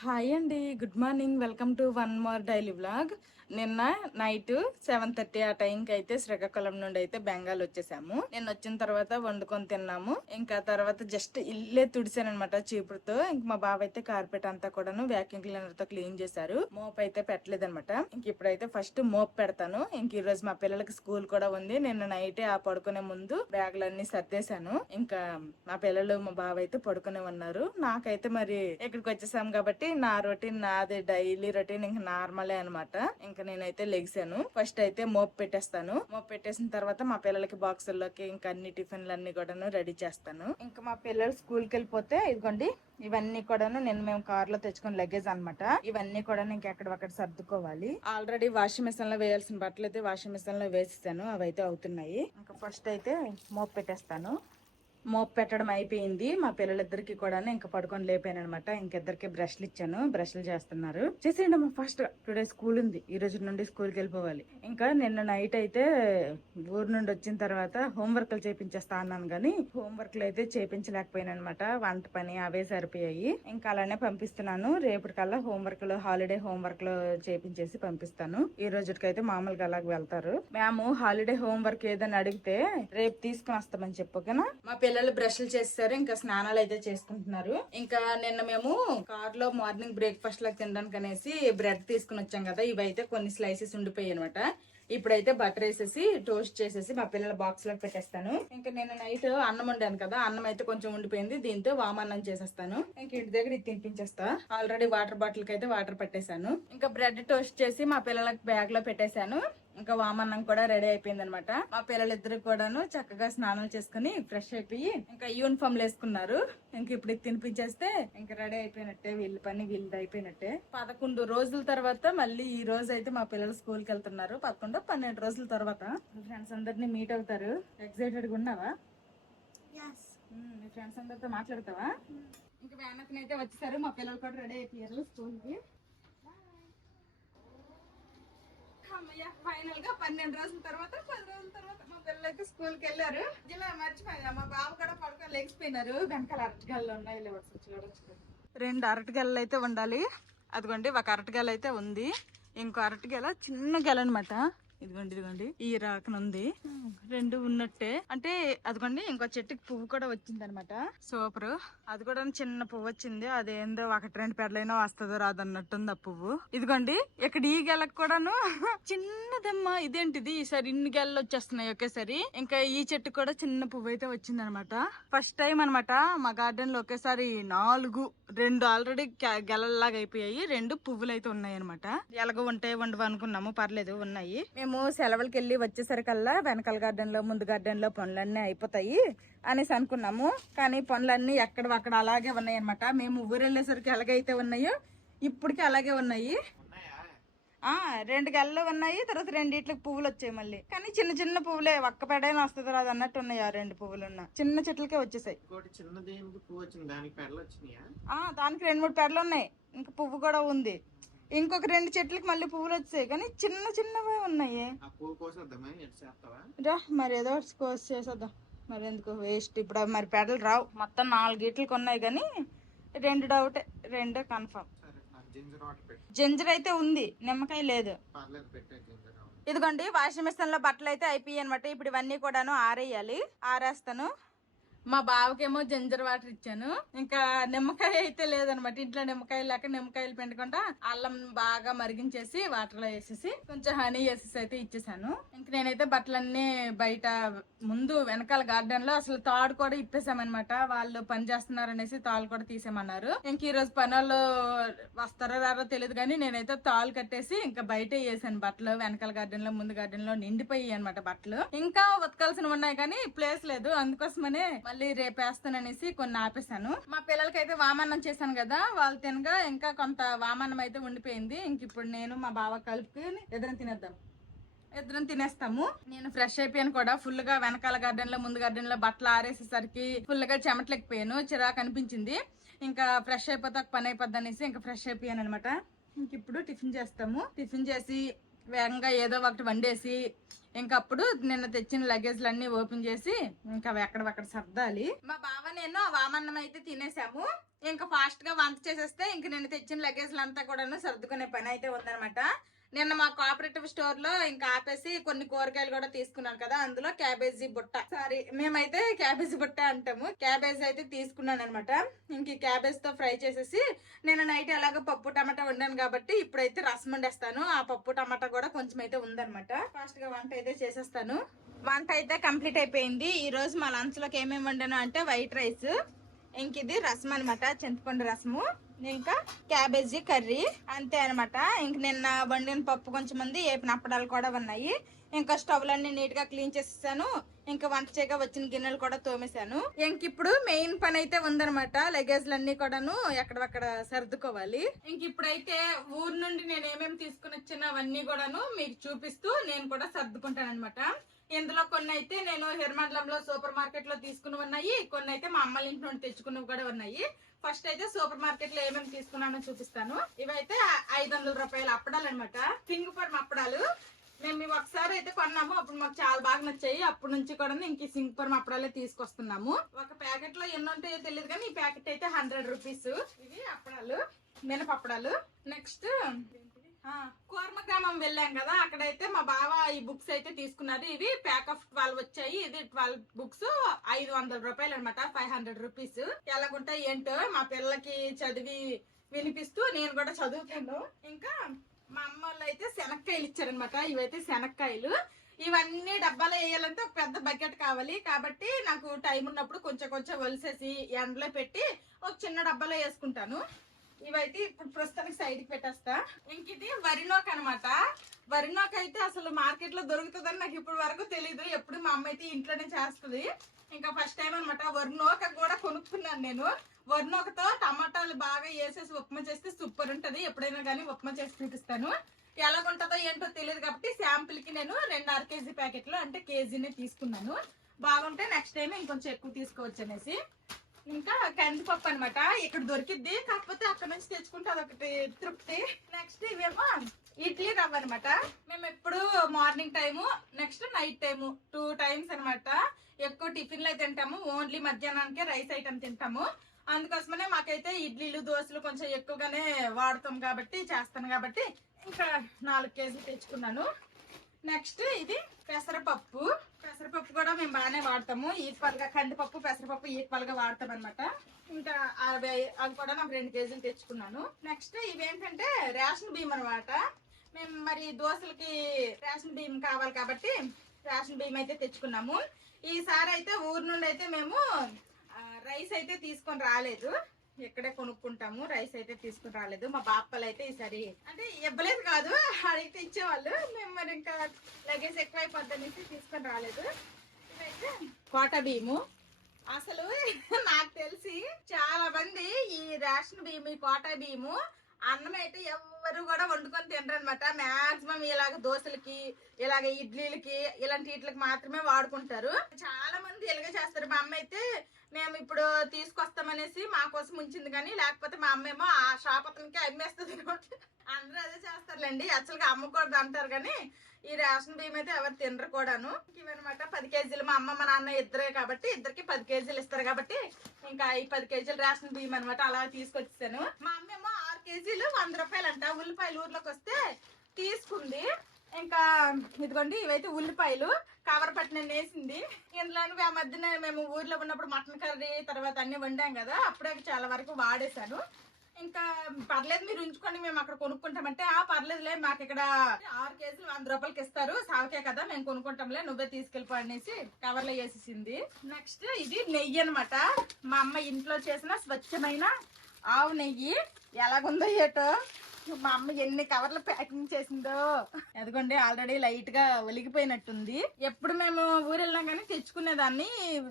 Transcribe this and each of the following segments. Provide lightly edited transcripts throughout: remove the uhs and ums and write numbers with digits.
Hi అండి, good morning. Welcome to one more daily vlog. నిన్న night 7:30 ఆ టైంకి అయితే శ్రీకాకుళం నుండి అయితే బెంగాల్ వచ్చేసాము. నేను వచ్చిన తర్వాత వండుకొని తిన్నాము. ఇంకా తర్వాత జస్ట్ ఇల్లే తుడిసాను అనమాట చీపురుతో. ఇంక మా బావ అయితే కార్పెట్ అంతా కూడాను వ్యాక్యూమ్ క్లీనర్ తో క్లీన్ చేశారు. మోప్ అయితే పెట్టలేదనమాట. ఇంక ఇప్పుడైతే ఫస్ట్ మోప్ పెడతాను. ఇంక ఈ రోజు మా పిల్లలకి స్కూల్ కూడా ఉంది. నిన్న నైటే ఆ పడుకునే ముందు బ్యాగులన్నీ సర్దేశాను. ఇంకా మా పిల్లలు మా బావ అయితే పడుకునే ఉన్నారు. నాకైతే మరి ఇక్కడికి వచ్చేసాం కాబట్టి నా రొటీన్ నాది డైలీ రొటీన్ ఇంకా నార్మలే అనమాట. ఇంకా నేనైతే లెగిసాను. ఫస్ట్ అయితే మోప్ పెట్టేస్తాను. మోప్ పెట్టేసిన తర్వాత మా పిల్లలకి బాక్సుల్లోకి ఇంకా అన్ని టిఫిన్లు అన్ని కూడాను రెడీ చేస్తాను. ఇంకా మా పిల్లలు స్కూల్ కి వెళ్ళిపోతే ఇదిగోండి ఇవన్నీ కూడాను నేను మేము కార్ లో తెచ్చుకున్న లగేజ్ అనమాట. ఇవన్నీ కూడా ఇంకెక్కడ సర్దుకోవాలి. ఆల్రెడీ వాషింగ్ మిషన్ లో వేయాల్సిన బట్టలు అయితే వాషింగ్ మిషన్ లో వేసేసాను. అవైతే అవుతున్నాయి. ఇంకా ఫస్ట్ అయితే మోప్ పెట్టేస్తాను. మోప్ పెట్టడం అయిపోయింది. మా పిల్లలిద్దరికి కూడా ఇంకా పడుకొని లేపాను అనమాట. ఇంకిద్దరికి బ్రష్లు ఇచ్చాను. బ్రష్లు చేస్తున్నారు. చేసేయండి అమ్మా ఫాస్ట్ గా, టుడే స్కూల్ ఉంది. ఈ రోజు నుండి స్కూల్ కి వెళ్ళిపోవాలి. ఇంకా నిన్న నైట్ అయితే ఊరు నుండి వచ్చిన తర్వాత హోంవర్క్లు చేపించేస్తా అన్నాను గానీ హోంవర్క్లు అయితే చేపించలేకపోయాను అనమాట. వంట పని అవే సరిపోయాయి. ఇంకా అలానే పంపిస్తున్నాను. రేపటికల్లా హోంవర్క్ లో హాలిడే హోంవర్క్ లో చేపించేసి పంపిస్తాను. ఈ రోజుకైతే మామూలుగా అలాగ వెళ్తారు. మేము హాలిడే హోంవర్క్ ఏదని అడిగితే రేపు తీసుకుని వస్తామని చెప్పు. ఓకేనా? మా పిల్లలు బ్రష్లు చేస్తారు. ఇంకా స్నానాలు అయితే చేసుకుంటున్నారు. ఇంకా నిన్న మేము కార్ లో మార్నింగ్ బ్రేక్ఫాస్ట్ లాగా తినడానికి అనేసి బ్రెడ్ తీసుకుని వచ్చాం కదా. ఇవైతే కొన్ని స్లైసెస్ ఉండిపోయాయి అనమాట. ఇప్పుడైతే బటర్ వేసేసి టోస్ట్ చేసేసి మా పిల్లల బాక్స్ లో పెట్టేస్తాను. ఇంకా నేను నైట్ అన్నం వండాను కదా, అన్నం అయితే కొంచెం ఉండిపోయింది. దీంతో వామన్నం చేసేస్తాను. ఇంక ఇంటి దగ్గర ఇది తినిపించేస్తా. ఆల్రెడీ వాటర్ బాటిల్ కి అయితే వాటర్ పెట్టేశాను. ఇంకా బ్రెడ్ టోస్ట్ చేసి మా పిల్లలకి బ్యాగ్ లో పెట్టేశాను. ఇంకా వామన్నం కూడా రెడీ అయిపోయింది అనమాట. మా పిల్లలిద్దరు కూడాను చక్కగా స్నానం చేసుకుని ఫ్రెష్ అయిపోయి ఇంకా యూనిఫామ్ వేసుకున్నారు. ఇంక ఇప్పుడు తినిపించేస్తే ఇంకా రెడీ అయిపోయినట్టే. వీళ్ళ పని వీళ్ళది అయిపోయినట్టే. 11 రోజుల తర్వాత మళ్ళీ ఈ రోజు అయితే మా పిల్లలు స్కూల్ కి వెళ్తున్నారు. 11-12 రోజుల తర్వాత ఫ్రెండ్స్ అందరినీ మీట్ అవుతారు. ఎక్సైటెడ్ గా ఉన్నావా? మీ ఫ్రెండ్స్ అందరితో మాట్లాడతావా? ఇంకా వ్యానక్ అయితే వచ్చేసారు. మా పిల్లలు కూడా రెడీ అయిపోయారు స్కూల్ కి. ఫైనల్ గా 12 రోజుల తర్వాత 10 రోజుల తర్వాత మా పిల్లలు అయితే స్కూల్ కి వెళ్ళారు. ఇలా మర్చిపోయా, మా బాబు కూడా పడుకొని లెగిసిపోయినారు. వెనకాల అరటిగల్లు ఉన్నాయి, చూడొచ్చు. 2 అరటిగల్లు అయితే ఉండాలి. అదిగోండి ఒక అరటిగల అయితే ఉంది. ఇంకో అరటిగల చిన్న గెల అనమాట. ఇదిగోండి ఈ రాకనుంది. 2 ఉన్నట్టే. అంటే అదిగోండి ఇంకో చెట్టుకి పువ్వు కూడా వచ్చింది అనమాట. సూపర్. అది కూడా చిన్న పువ్వు వచ్చింది. అదేందో 1-2 పెడలైనా వస్తుందో రాదన్నట్టుంది ఆ పువ్వు. ఇదిగోండి ఇక్కడ ఈ గెలకు కూడాను చిన్నదమ్మా. ఇదేంటిది ఈసారి ఇన్ని గెలలు వచ్చేస్తున్నాయి ఒకేసారి. ఇంకా ఈ చెట్టు కూడా చిన్న పువ్వు అయితే వచ్చింది అనమాట. ఫస్ట్ టైం అనమాట మా గార్డెన్ లో ఒకేసారి 2 ఆల్రెడీ గెలల్లాగా అయిపోయాయి. 2 పువ్వులు అయితే ఉన్నాయి అనమాట. ఎలాగో ఉంటే వండు అనుకున్నాము, పర్లేదు ఉన్నాయి. మేము సెలవులకి వెళ్ళి వచ్చేసరికల్లా వెనకాల గార్డెన్ లో ముందు గార్డెన్ లో పనులన్నీ అయిపోతాయి అనేసి అనుకున్నాము. కానీ పనులన్నీ ఎక్కడక్కడ అలాగే ఉన్నాయి అనమాట. మేము ఊరు వెళ్ళేసరికి ఎలాగైతే ఉన్నాయో ఇప్పటికి అలాగే ఉన్నాయి. 2 గెలలు ఉన్నాయి. తర్వాత 2 పువ్వులు వచ్చాయి మళ్ళీ. కానీ చిన్న చిన్న పువ్వులే, ఒక్క పెడైనా వస్తుంది రాదు అన్నట్టు ఉన్నాయి. 2 పువ్వులు ఉన్న చిన్న చెట్లకే వచ్చేసాయి. దానికి 2-3 పెడలు ఉన్నాయి. ఇంకా పువ్వు కూడా ఉంది. ఇంకొక 2 చెట్లకి మళ్ళీ పువ్వులు వచ్చాయి. కానీ చిన్న చిన్నవే ఉన్నాయి. రా మరి ఏదో కోసి చేసేద్దాం. మరి ఎందుకు వేస్ట్. ఇప్పుడు మరి పెడలు రావు. మొత్తం 4 గీట్లకి ఉన్నాయి. కానీ 2 డౌటే, 2 కన్ఫర్మ్. జింజర్ అయితే ఉంది, నిమ్మకాయ లేదు. ఇదిగోండి వాషింగ్ మిషన్ లో బట్టలు అయితే అయిపోయాయి అనమాట. ఇప్పుడు ఇవన్నీ కూడాను ఆరేయాలి. ఆరేస్తాను. మా బావకేమో జింజర్ వాటర్ ఇచ్చాను. ఇంకా నిమ్మకాయ అయితే లేదనమాట. ఇంట్లో నిమ్మకాయలు లేక నిమ్మకాయలు పిండకుండా అల్లం బాగా మరిగించేసి వాటర్ లో వేసేసి కొంచెం హనీ వేసేసి అయితే ఇచ్చేసాను. ఇంక నేనైతే బట్టలన్నీ బయట ముందు వెనకాల గార్డెన్ లో అసలు తాడు కూడా ఇప్పేసామన్నమాట. వాళ్ళు పని చేస్తున్నారు అనేసి తాళ్ళు కూడా తీసేమన్నారు. ఇంక ఈ రోజు పని వాళ్ళు వస్తారో రారో తెలియదు కానీ నేనైతే తాళ్ళు కట్టేసి ఇంకా బయట వేసాను బట్టలు. వెనకాల గార్డెన్ లో ముందు గార్డెన్ లో నిండిపోయి అనమాట బట్టలు. ఇంకా ఉతకాల్సినవి ఉన్నాయి కానీ ప్లేస్ లేదు. అందుకోసమనే మళ్ళీ రేపు వేస్తాననేసి కొన్ని ఆపేసాను. మా పిల్లలకైతే వామన్నం చేశాను కదా, వాళ్ళు తినగా ఇంకా కొంత వామన్నం అయితే ఉండిపోయింది. ఇంక ఇప్పుడు నేను మా బావ కలుపుకొని ఇద్దరం తినేస్తాము. నేను ఫ్రెష్ అయిపోయాను కూడా ఫుల్ గా. వెనకాల గార్డెన్ లో ముందు గార్డెన్ లో బట్టలు ఆరేసేసరికి ఫుల్ గా చెమటలేకపోయాను, చిరాకు అనిపించింది. ఇంకా ఫ్రెష్ అయిపోతే ఒక పని అయిపోద్ది అనేసి ఇంకా ఫ్రెష్ అయిపోయాను అనమాట. ఇంక ఇప్పుడు టిఫిన్ చేస్తాము. టిఫిన్ చేసి వేగంగా ఏదో ఒకటి వండేసి ఇంకప్పుడు నిన్న తెచ్చిన లగేజ్లు అన్ని ఓపెన్ చేసి ఇంకా ఎక్కడక్కడ సర్దాలి. మా బావ నేను వామన్నం అయితే తినేసాము. ఇంకా ఫాస్ట్ గా వంట చేసేస్తే ఇంక నిన్న తెచ్చిన లగేజ్లు అంతా కూడా సర్దుకునే పని అయితే ఉందనమాట. నిన్న మా కోఆపరేటివ్ స్టోర్ లో ఇంకా ఆపేసి కొన్ని కూరగాయలు కూడా తీసుకున్నాను కదా, అందులో క్యాబేజీ బుట్ట, సారీ మేమైతే క్యాబేజీ బుట్ట అంటాము, క్యాబేజీ అయితే తీసుకున్నాను అనమాట. ఇంక ఈ క్యాబేజ్ తో ఫ్రై చేసేసి నేను నైట్ ఎలాగో పప్పు టమాటా వండాను కాబట్టి ఇప్పుడైతే రసం వండేస్తాను. ఆ పప్పు టమాటా కూడా కొంచెం అయితే ఉందనమాట. ఫాస్ట్ గా వంట అయితే చేసేస్తాను. వంట అయితే కంప్లీట్ అయిపోయింది. ఈ రోజు మా లంచ్ లోకి ఏమేమి వండాను అంటే వైట్ రైస్, ఇంక ఇది రసం అనమాట, చింతపండు రసము, ఇంకా క్యాబేజీ కర్రీ, అంతే అనమాట. ఇంక నిన్న వండిన పప్పు కొంచెం ఉంది, ఏపిన అప్పడాలు కూడా ఉన్నాయి. ఇంకా స్టవ్లన్నీ నీట్ గా క్లీన్ చేసేసాను. ఇంకా వంట చేయగా వచ్చిన గిన్నెలు కూడా తోమేశాను. ఇంక ఇప్పుడు మెయిన్ పని అయితే ఉందనమాట, లగేజ్లన్నీ కూడాను ఎక్కడక్కడ సర్దుకోవాలి. ఇంక ఇప్పుడైతే ఊరు నుండి నేను ఏమేమి తీసుకుని వచ్చినవన్నీ కూడాను మీకు చూపిస్తూ నేను కూడా సర్దుకుంటాను అనమాట. ఇందులో కొన్ని అయితే నేను హిరమండలంలో సూపర్ మార్కెట్ లో తీసుకుని ఉన్నాయి, కొన్ని అయితే మా అమ్మల ఇంటి నుండి తెచ్చుకున్నవి కూడా ఉన్నాయి. ఫస్ట్ అయితే సూపర్ మార్కెట్ లో ఏమేమి తీసుకున్నానో చూపిస్తాను. ఇవైతే 500 రూపాయల అప్పడాలు అనమాట, సింగపూర్ అప్పడాలు. మేము ఇవి ఒకసారి అయితే కొన్నాము, అప్పుడు మాకు చాలా బాగా నచ్చాయి. అప్పటి నుంచి కూడా ఇంక సింగపూర్ అప్పడాలే తీసుకొస్తున్నాము. ఒక ప్యాకెట్ లో ఎన్ని ఉంటాయో తెలియదు కానీ ఈ ప్యాకెట్ అయితే 100 రూపీస్. ఇవి అప్పడాలు, మినపప్పడాలు. నెక్స్ట్ కోర్మ గ్రామం వెళ్ళాం కదా, అక్కడైతే మా బావ ఈ బుక్స్ అయితే తీసుకున్నారు. ఇవి ప్యాక్ ఆఫ్ 12 వచ్చాయి. ఇది 12 బుక్స్ 500 రూపాయలు అనమాట, 500 రూపీస్. ఎలాగుంటాయి ఏంటో మా పిల్లలకి చదివి వినిపిస్తూ నేను కూడా చదువుతాను. ఇంకా మా అమ్మ వాళ్ళు అయితే శనక్కాయలు ఇచ్చారనమాట. ఇవైతే శనక్కాయలు. ఇవన్నీ డబ్బాలో వేయాలంటే ఒక పెద్ద బకెట్ కావాలి కాబట్టి నాకు టైం ఉన్నప్పుడు కొంచెం కొంచెం వలిసేసి ఎండలో పెట్టి ఒక చిన్న డబ్బాలో వేసుకుంటాను. ఇవైతే ఇప్పుడు ప్రస్తుతానికి సైడ్ కి పెట్టేస్తా. ఇంక ఇది వరినోక అనమాట. వరినోక అయితే అసలు మార్కెట్ లో దొరుకుతుందని నాకు ఇప్పుడు వరకు తెలీదు. ఎప్పుడు మా అమ్మ అయితే ఇంట్లోనే చేస్తుంది. ఇంకా ఫస్ట్ టైం అనమాట వరినోక కూడా కొనుక్కున్నాను నేను. వరినోకతో టమాటాలు బాగా వేసేసి ఉప్మా చేస్తే సూపర్ ఉంటది. ఎప్పుడైనా కానీ ఉప్మా చేసి చూపిస్తాను. ఎలాగుంటుందో ఏంటో తెలియదు కాబట్టి శాంపుల్ కి నేను 2 6 కేజీ ప్యాకెట్లు అంటే కేజీనే తీసుకున్నాను. బాగుంటే నెక్స్ట్ టైం ఇంకొంచెం ఎక్కువ తీసుకోవచ్చు అనేసి. ఇంకా కందిపప్పు అనమాట, ఇక్కడ దొరికిద్ది, కాకపోతే అక్కడ నుంచి తెచ్చుకుంటే అదొకటి తృప్తి. నెక్స్ట్ ఇవేమో ఇడ్లీ రవ్వ అనమాట. మేము ఎప్పుడు morning time next night time 2 times అనమాట ఎక్కువ టిఫిన్లు అయితే తింటాము. ఓన్లీ మధ్యాహ్నానికే రైస్ ఐటమ్ తింటాము. అందుకోసమనే మాకైతే ఇడ్లీలు దోశలు కొంచెం ఎక్కువగానే వాడతాం కాబట్టి చేస్తాను కాబట్టి ఇంకా 4 కేజీలు తెచ్చుకున్నాను. నెక్స్ట్ ఇది పెసరపప్పు. పెసరపప్పు కూడా మేము బాగానే వాడతాము ఈక్వల్ గా, కందిపప్పు పెసరపప్పు ఈక్వల్ గా వాడతాం అనమాట. ఇంకా అవి కూడా నాకు 2 కేజీలు తెచ్చుకున్నాను. నెక్స్ట్ ఇవేంటంటే రేషన్ బియ్యం అనమాట. మేము మరి దోశలకి రేషన్ బియ్యం కావాలి కాబట్టి రేషన్ బియ్యం అయితే తెచ్చుకున్నాము. ఈసారి అయితే ఊరు నుండి అయితే మేము రైస్ అయితే తీసుకొని రాలేదు, ఎక్కడే కొనుక్కుంటాము. రైస్ అయితే తీసుకుని రాలేదు. మా బాప్పలు అయితే ఈసారి అంటే ఇవ్వలేదు కాదు, అడిగితే ఇచ్చేవాళ్ళు. మేము మరి ఇంకా లగేజ్ ఎక్కువ అయిపోద్దనేసి తీసుకొని రాలేదు. ఇవైతే కోట బియ్యము. అసలు నాకు తెలిసి చాలా మంది ఈ రేషన్ బియ్యం, ఈ కోట బియ్యము అన్నం అయితే ఎవరు కూడా వండుకొని తినరు అనమాట. మాక్సిమం ఇలాగ దోశలకి, ఇలాగ ఇడ్లీలకి, ఇలాంటి వీటికి మాత్రమే వాడుకుంటారు. చాలా మంది ఇలాగే చేస్తారు. మా అమ్మ అయితే మేము ఇప్పుడు తీసుకొస్తామనేసి మా కోసం ఉంచింది, కానీ లేకపోతే మా అమ్మ ఏమో ఆ షాప్ అతనికి అమ్మేస్తుంది. అందరూ అదే చేస్తారులేండి, యాక్చువల్గా అమ్మకూడదు అంటారు కానీ ఈ రేషన్ బియ్యం అయితే ఎవరు తినరు కూడాను. ఇవన్నమాట 10 కేజీలు. మా అమ్మ మా నాన్న ఇద్దరే కాబట్టి ఇద్దరికి 10 కేజీలు ఇస్తారు కాబట్టి ఇంకా ఈ 10 కేజీలు రేషన్ బియ్యం అనమాట అలా తీసుకొచ్చాను. మా అమ్మ ఏమో 6 కేజీలు 100 రూపాయలు అంట. ఉల్లిపాయలు ఊర్లోకి వస్తే తీసుకుంది. ఇంకా ఇదిగోండి ఇవైతే ఉల్లిపాయలు కవర్ పట్టిన వేసింది. ఇందులోని ఆ మధ్యన మేము ఊర్లో ఉన్నప్పుడు మటన్ కర్రీ తర్వాత అన్ని వండాం కదా, అప్పుడే చాలా వరకు వాడేశాను. ఇంకా పర్లేదు మీరు ఉంచుకొని మేము అక్కడ కొనుక్కుంటామంటే పర్లేదులే, మాకు ఇక్కడ 6 కేజీలు 100 రూపాయలకి ఇస్తారు, సావకే కదా మేము కొనుక్కుంటాంలే, నువ్వే తీసుకెళ్ళిపో అనేసి కవర్లో వేసేసింది. నెక్స్ట్ ఇది నెయ్యి అనమాట. మా అమ్మ ఇంట్లో చేసిన స్వచ్ఛమైన ఆవు నెయ్యి. ఎలాగుందో ఏటో మా అమ్మ ఎన్ని కవర్లు ప్యాకింగ్ చేసిందో. అదిగోండి ఆల్రెడీ లైట్ గా ఒలిగిపోయినట్టుంది. ఎప్పుడు మేము ఊరు వెళ్ళినా కానీ తెచ్చుకునేదాన్ని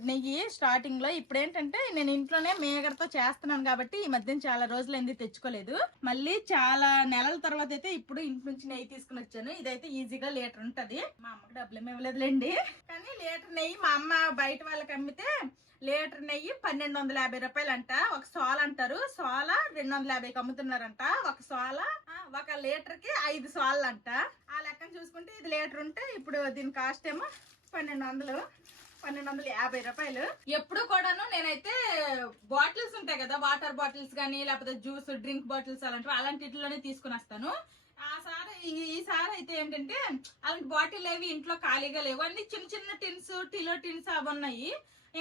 నెయ్యి స్టార్టింగ్ లో. ఇప్పుడు ఏంటంటే నేను ఇంట్లోనే మేగడతో చేస్తున్నాను కాబట్టి ఈ మధ్యన చాలా రోజులు ఎందుకు తెచ్చుకోలేదు. మళ్ళీ చాలా నెలల తర్వాత అయితే ఇప్పుడు ఇంటి నుంచి నెయ్యి తీసుకుని వచ్చాను. ఇదైతే ఈజీగా లీటర్ ఉంటది. మా అమ్మకి డబ్బులు ఏమి ఇవ్వలేదులేండి, కానీ లీటర్ నెయ్యి మా అమ్మ బయట వాళ్ళకి అమ్మితే లీటర్ నెయ్యి 1250 రూపాయలు అంట. ఒక సోల అంటారు, సోల 250కి అమ్ముతున్నారంట. ఒక సోల 1 లీటర్కి 5 సార్లు అంట. ఆ లెక్కన చూసుకుంటే ఇది లీటర్ ఉంటే ఇప్పుడు దీని కాస్ట్ ఏమో 1250 రూపాయలు. ఎప్పుడు కూడాను నేనైతే బాటిల్స్ ఉంటాయి కదా, వాటర్ బాటిల్స్ కానీ లేకపోతే జ్యూస్ డ్రింక్ బాటిల్స్ అలాంటిలోనే తీసుకుని వస్తాను. ఈసారి అయితే ఏంటంటే అలాంటి బాటిల్ ఏవి ఇంట్లో ఖాళీగా లేవు, అన్ని చిన్న చిన్న టిన్స్ టీలో టిన్స్ అవి ఉన్నాయి.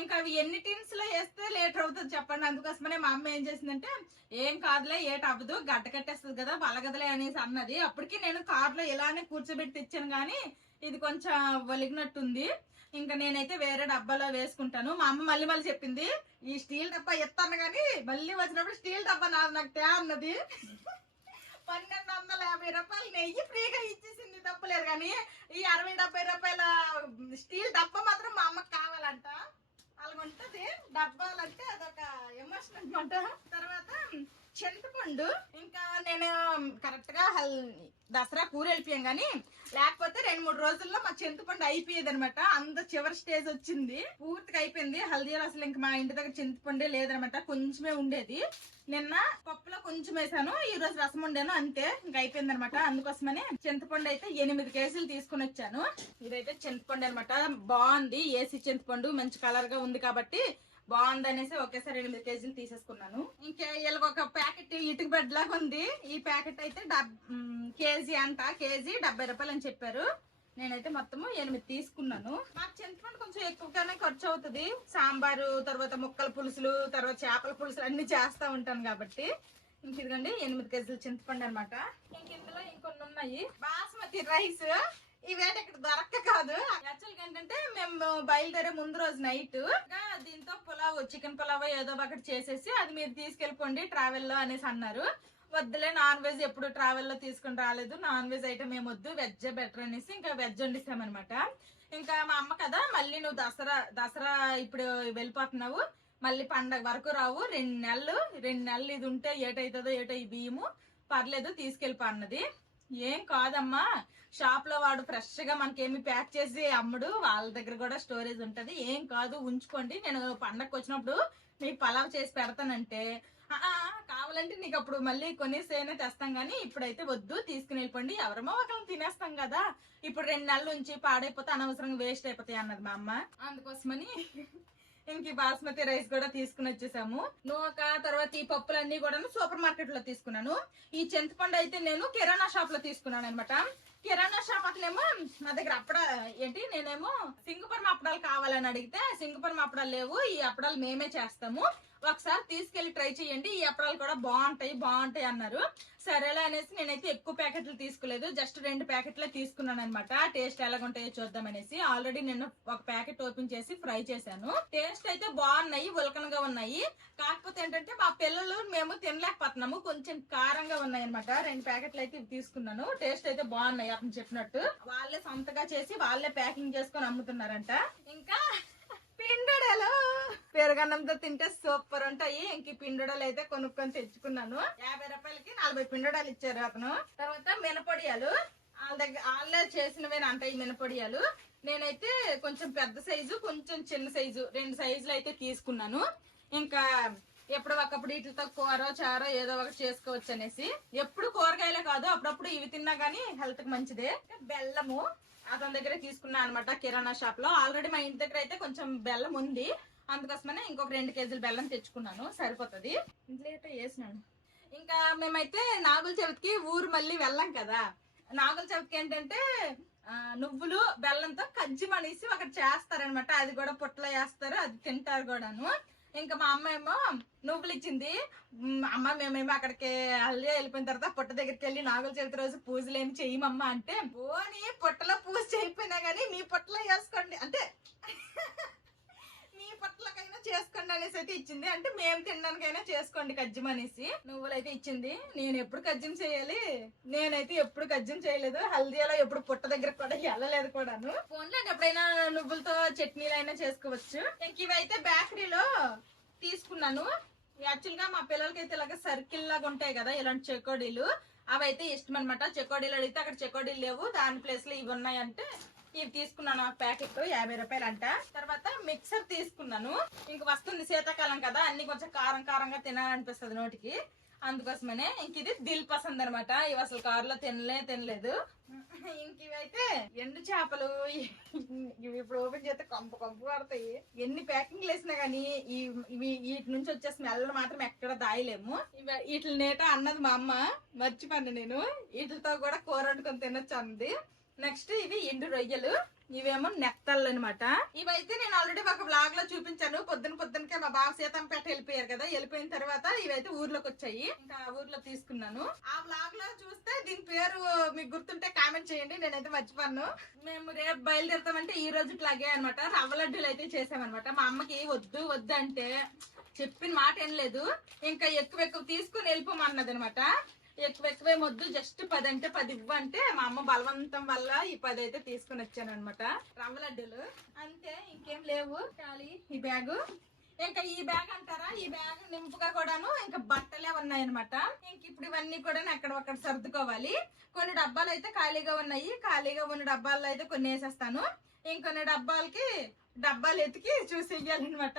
ఇంకా అవి ఎన్ని టిన్స్ లో వేస్తే లీటర్ అవుతుంది చెప్పండి. అందుకోసమనే మా అమ్మ ఏం చేసిందంటే ఏం కాదులే ఏట అవ్వదు గడ్డ కట్టేస్తుంది కదా బలగదలే అనేసి అన్నది. అప్పటికి నేను కార్లో ఇలానే కూర్చోబెట్టి తెచ్చాను కానీ ఇది కొంచెం వలిగినట్టుంది. ఇంకా నేనైతే వేరే డబ్బాలో వేసుకుంటాను. మా అమ్మ మళ్ళీ చెప్పింది ఈ స్టీల్ డబ్బా ఎత్తాను కానీ మళ్ళీ వచ్చినప్పుడు స్టీల్ డబ్బా నాకు తే అన్నది. 1250 రూపాయలు నెయ్యి ఫ్రీగా ఇచ్చేసింది, తప్పలేదు. కానీ ఈ 60-70 రూపాయల స్టీల్ డబ్బా మాత్రం మా అమ్మకి కావాలంట. అలాగుంటది డబ్బాలంటే అదొక ఎమోషన్ అనమాట. తర్వాత చింతపండు, ఇంకా నేను కరెక్ట్ గా దసరా కూర వెళ్ళిపోయాం కానీ లేకపోతే 2-3 రోజుల్లో మా చింతపండు అయిపోయేది అనమాట. అంత చివరి స్టేజ్ వచ్చింది, పూర్తిగా అయిపోయింది. హల్దీలో అసలు ఇంకా మా ఇంటి దగ్గర చింతపండే లేదనమాట, కొంచెమే ఉండేది. నిన్న పప్పులో కొంచెం వేసాను, ఈ రోజు రసం వండాను, అంతే ఇంకా అయిపోయింది అనమాట. అందుకోసమని చింతపండు అయితే 8 కేజీలు తీసుకుని వచ్చాను. ఇదైతే చింతపండు అనమాట, బాగుంది. ఏసీ చింతపండు మంచి కలర్ గా ఉంది కాబట్టి బాగుంది అనేసి ఒకేసారి 8 కేజీలు తీసేసుకున్నాను. ఇంకా వీళ్ళకి ఒక ప్యాకెట్ ఇటుక బెడ్ లాగా ఉంది. ఈ ప్యాకెట్ అయితే కేజీ అంట, కేజీ 70 రూపాయలు అని చెప్పారు. నేనైతే మొత్తము 8 తీసుకున్నాను. మాకు చింతపండు కొంచెం ఎక్కువగానే ఖర్చు అవుతుంది. సాంబారు, తర్వాత ముక్కల పులుసులు, తర్వాత చేపల పులుసులు అన్ని చేస్తా ఉంటాను కాబట్టి. ఇంక ఇదిగండి 8 కేజీలు చింతపండు అనమాట. ఇంక ఇందులో ఇంకొన్ని ఉన్నాయి. బాస్మతి రైస్ ఇవేట ఇక్కడ దొరక్క కాదు. యాక్చువల్గా ఏంటంటే మేము బయలుదేరే ముందు రోజు నైట్ దీంతో పులావ్, చికెన్ పులావ్ ఏదో ఒకటి చేసేసి అది మీరు తీసుకెళ్ళిపోండి ట్రావెల్లో అనేసి అన్నారు. వద్దులే, నాన్ వెజ్ ఎప్పుడు ట్రావెల్లో తీసుకుని రాలేదు, నాన్ వెజ్ ఐటమ్ ఏం వద్దు, వెజ్ బెటర్ అనేసి ఇంకా వెజ్ వండిస్తామన్నమాట. ఇంకా మా అమ్మ కదా మళ్ళీ నువ్వు దసరా ఇప్పుడు వెళ్ళిపోతున్నావు, మళ్ళీ పండగ వరకు రావు, 2 నెలలు ఇది ఉంటే ఏటవుతుందో ఏటో ఈ బియ్యము, పర్లేదు తీసుకెళ్ళిపో అన్నది. ఏం కాదమ్మా, షాప్ లో వాడు ఫ్రెష్ గా మనకేమి ప్యాక్ చేసి అమ్ముడు, వాళ్ళ దగ్గర కూడా స్టోరేజ్ ఉంటది, ఏం కాదు ఉంచుకోండి, నేను పండగకి వచ్చినప్పుడు నీకు పలావ్ చేసి పెడతానంటే కావాలంటే నీకు అప్పుడు మళ్ళీ కొనేసేనే తెస్తాం కానీ ఇప్పుడైతే వద్దు, తీసుకుని వెళ్ళిపోండి, ఎవరమో ఒకరిని తినేస్తాం కదా, ఇప్పుడు 2 నెలల నుంచి పాడైపోతే అనవసరంగా వేస్ట్ అయిపోతాయి అన్నది మా అమ్మ. అందుకోసమని ఇంక బాస్మతి రైస్ కూడా తీసుకుని వచ్చేసాము. నూక, తర్వాత ఈ పప్పులన్నీ కూడా సూపర్ మార్కెట్ లో తీసుకున్నాను. ఈ చింతపండు అయితే నేను కిరాణా షాప్ లో తీసుకున్నాను అనమాట. కిరాణా షాప్ అతనేమో నా దగ్గర నేనేమో సింగపురం అప్పడాలు కావాలని అడిగితే సింగపురం అప్పడాలు లేవు, ఈ అప్పడాలు మేమే చేస్తాము, ఒకసారి తీసుకెళ్లి ట్రై చేయండి, ఈ అప్పడాలు కూడా బాగుంటాయి అన్నారు. సరేలే అనేసి నేనైతే ఎక్కువ ప్యాకెట్లు తీసుకోలేదు, జస్ట్ 2 ప్యాకెట్లే తీసుకున్నాను అనమాట. టేస్ట్ ఎలాగుంటాయో చూద్దాం అనేసి. ఆల్రెడీ నేను ఒక ప్యాకెట్ ఓపెన్ చేసి ఫ్రై చేశాను. టేస్ట్ అయితే బాగున్నాయి, ఉలకనగా ఉన్నాయి. కాకపోతే ఏంటంటే మా పిల్లలు మేము తినలేకపోతున్నాము, కొంచెం కారంగా ఉన్నాయి అనమాట. 2 ప్యాకెట్లు అయితే తీసుకున్నాను. టేస్ట్ అయితే బాగున్నాయి, అతను చెప్పినట్టు వాళ్ళే సొంతగా చేసి వాళ్ళే ప్యాకింగ్ చేసుకొని అమ్ముతున్నారంట. ఇంకా పిండడలు పెరుగన్నంతో తింటే సూపర్ ఉంటాయి. ఇంక పిండడలు అయితే కొనుక్కొని తెచ్చుకున్నాను. 50 రూపాయలకి 40 పిండడాలు ఇచ్చారు అతను. తర్వాత మినపొడియాలు వాళ్ళే చేసినవేనంట ఈ మినపొడియాలు. నేనైతే కొంచెం పెద్ద సైజు, కొంచెం చిన్న సైజు, 2 సైజులు అయితే తీసుకున్నాను. ఇంకా ఎప్పుడు ఒకప్పుడు వీటితో కూర చారో ఏదో ఒకటి చేసుకోవచ్చు అనేసి. ఎప్పుడు కూరగాయలే కాదు, అప్పుడప్పుడు ఇవి తిన్నా గానీ హెల్త్ కి మంచిదే. బెల్లము అతని దగ్గరే తీసుకున్నా అనమాట కిరాణా షాప్ లో. ఆల్రెడీ మా ఇంటి దగ్గర అయితే కొంచెం బెల్లం ఉంది, అందుకోసమనే ఇంకొక 2 కేజీలు బెల్లం తెచ్చుకున్నాను, సరిపోతుంది. ఇంట్లో అయితే వేసినాను. ఇంకా మేమైతే నాగుల చవితికి ఊరు మళ్ళీ వెళ్ళాం కదా. నాగుల చవితికి ఏంటంటే నువ్వులు బెల్లంతో కజ్జిమనేసి ఒకటి చేస్తారనమాట, అది కూడా పుట్టలో వేస్తారు, అది తింటారు కూడాను. ఇంకా మా అమ్మ ఏమో నువ్వులు ఇచ్చింది. అమ్మ మేమేమో అక్కడికి అల్లి వెళ్ళిపోయిన తర్వాత పుట్ట దగ్గరికి వెళ్ళి నాగుల చవితి రోజు పూజలు ఏమి చెయ్యమమ్మా అంటే, పోనీ పుట్టలో పూజ చేయకపోయినా గానీ మీ పుట్టలో వేసుకోండి, అంటే మీ పుట్టలకైనా చేసుకోండి అనేసి అయితే ఇచ్చింది. అంటే మేము తినడానికైనా చేసుకోండి కజ్జిం అనేసి నువ్వులు అయితే ఇచ్చింది. నేను ఎప్పుడు కజ్జిం చేయాలి, నేనైతే ఎప్పుడు కజ్జిం చేయలేదు, హల్దీలో ఎప్పుడు పుట్ట దగ్గర కూడా వెళ్ళలేదు కూడాను. ఫోన్లో ఎప్పుడైనా నువ్వులతో చట్నీలు అయినా చేసుకోవచ్చు. ఇంక ఇవైతే బేకరీలో తీసుకున్నాను. యాక్చువల్ గా మా పిల్లలకైతే ఇలాగ సర్కిల్ లాగా ఉంటాయి కదా ఇలాంటి చెకోడీలు, అవైతే ఇష్టం అనమాట. చెకోడీలు అడిగితే అక్కడ చెకోడీలు లేవు, దాని ప్లేస్ లో ఇవి ఉన్నాయంటే ఇవి తీసుకున్నాను. ఆ ప్యాకెట్ 50 రూపాయలు అంట. తర్వాత మిక్సర్ తీసుకున్నాను. ఇంక వస్తుంది శీతాకాలం కదా, అన్ని కొంచెం కారంగా తినాలనిపిస్తుంది నోటికి, అందుకోసమనే ఇంక ఇది దిల్ పసంద్ అనమాట. ఇవి అసలు కారులో తినలేదు. ఇంక ఇవైతే ఎండు చేపలు. ఇవి ఇప్పుడు ఓపెన్ చేస్తే కంపు పడతాయి. ఎన్ని ప్యాకింగ్లు వేసినా గానీ ఇవి వీటి నుంచి వచ్చే స్మెల్ మాత్రం ఎక్కడ దాయలేము. వీటిని నేట అన్నది మా అమ్మ, మర్చిపోయాను నేను. వీటితో కూడా కూర వండుకొని తినొచ్చు అన్నది. నెక్స్ట్ ఇవి ఎండు రొయ్యలు, ఇవేమో నెత్తళ్ళు అనమాట. ఇవైతే నేను ఆల్రెడీ ఒక బ్లాగ్ లో చూపించాను. పొద్దునకే మా బావ సీతంపేట వెళ్ళిపోయారు కదా, వెళ్ళిపోయిన తర్వాత ఇవైతే ఊర్లోకి వచ్చాయి. ఇంకా ఊర్లో తీసుకున్నాను. ఆ బ్లాగ్ లో చూస్తే దీని పేరు మీకు గుర్తుంటే కామెంట్ చేయండి, నేనైతే మర్చిపోను. మేము రేపు బయలుదేరుతామంటే ఈ రోజు లాగే అనమాట. రవ్వ లడ్డూలు అయితే చేసామన్నమాట. మా అమ్మకి వద్దు అంటే చెప్పిన మాట ఏం లేదు, ఇంకా ఎక్కువ తీసుకుని వెళ్ళిపోమన్నది అనమాట. ఎక్కువే వద్దు, జస్ట్ 10 అంటే 10 ఇవ్వంటే మా అమ్మ బలవంతం వల్ల ఈ 10 అయితే తీసుకుని వచ్చాను అనమాట. రవ్వ లడ్డూలు అంతే, ఇంకేం లేవు. ఖాళీ ఈ బ్యాగు. ఇంకా ఈ బ్యాగ్ అంటారా, ఈ బ్యాగ్ నింపుగా కూడాను ఇంకా బట్టలే ఉన్నాయన్నమాట. ఇంక ఇప్పుడు ఇవన్నీ కూడా అక్కడ సర్దుకోవాలి. కొన్ని డబ్బాలు అయితే ఖాళీగా ఉన్నాయి. ఖాళీగా ఉన్న డబ్బాల్లో అయితే కొన్ని వేసేస్తాను. ఇంకొన్ని డబ్బాలు ఎతికి చూసి వెయ్యాలన్నమాట.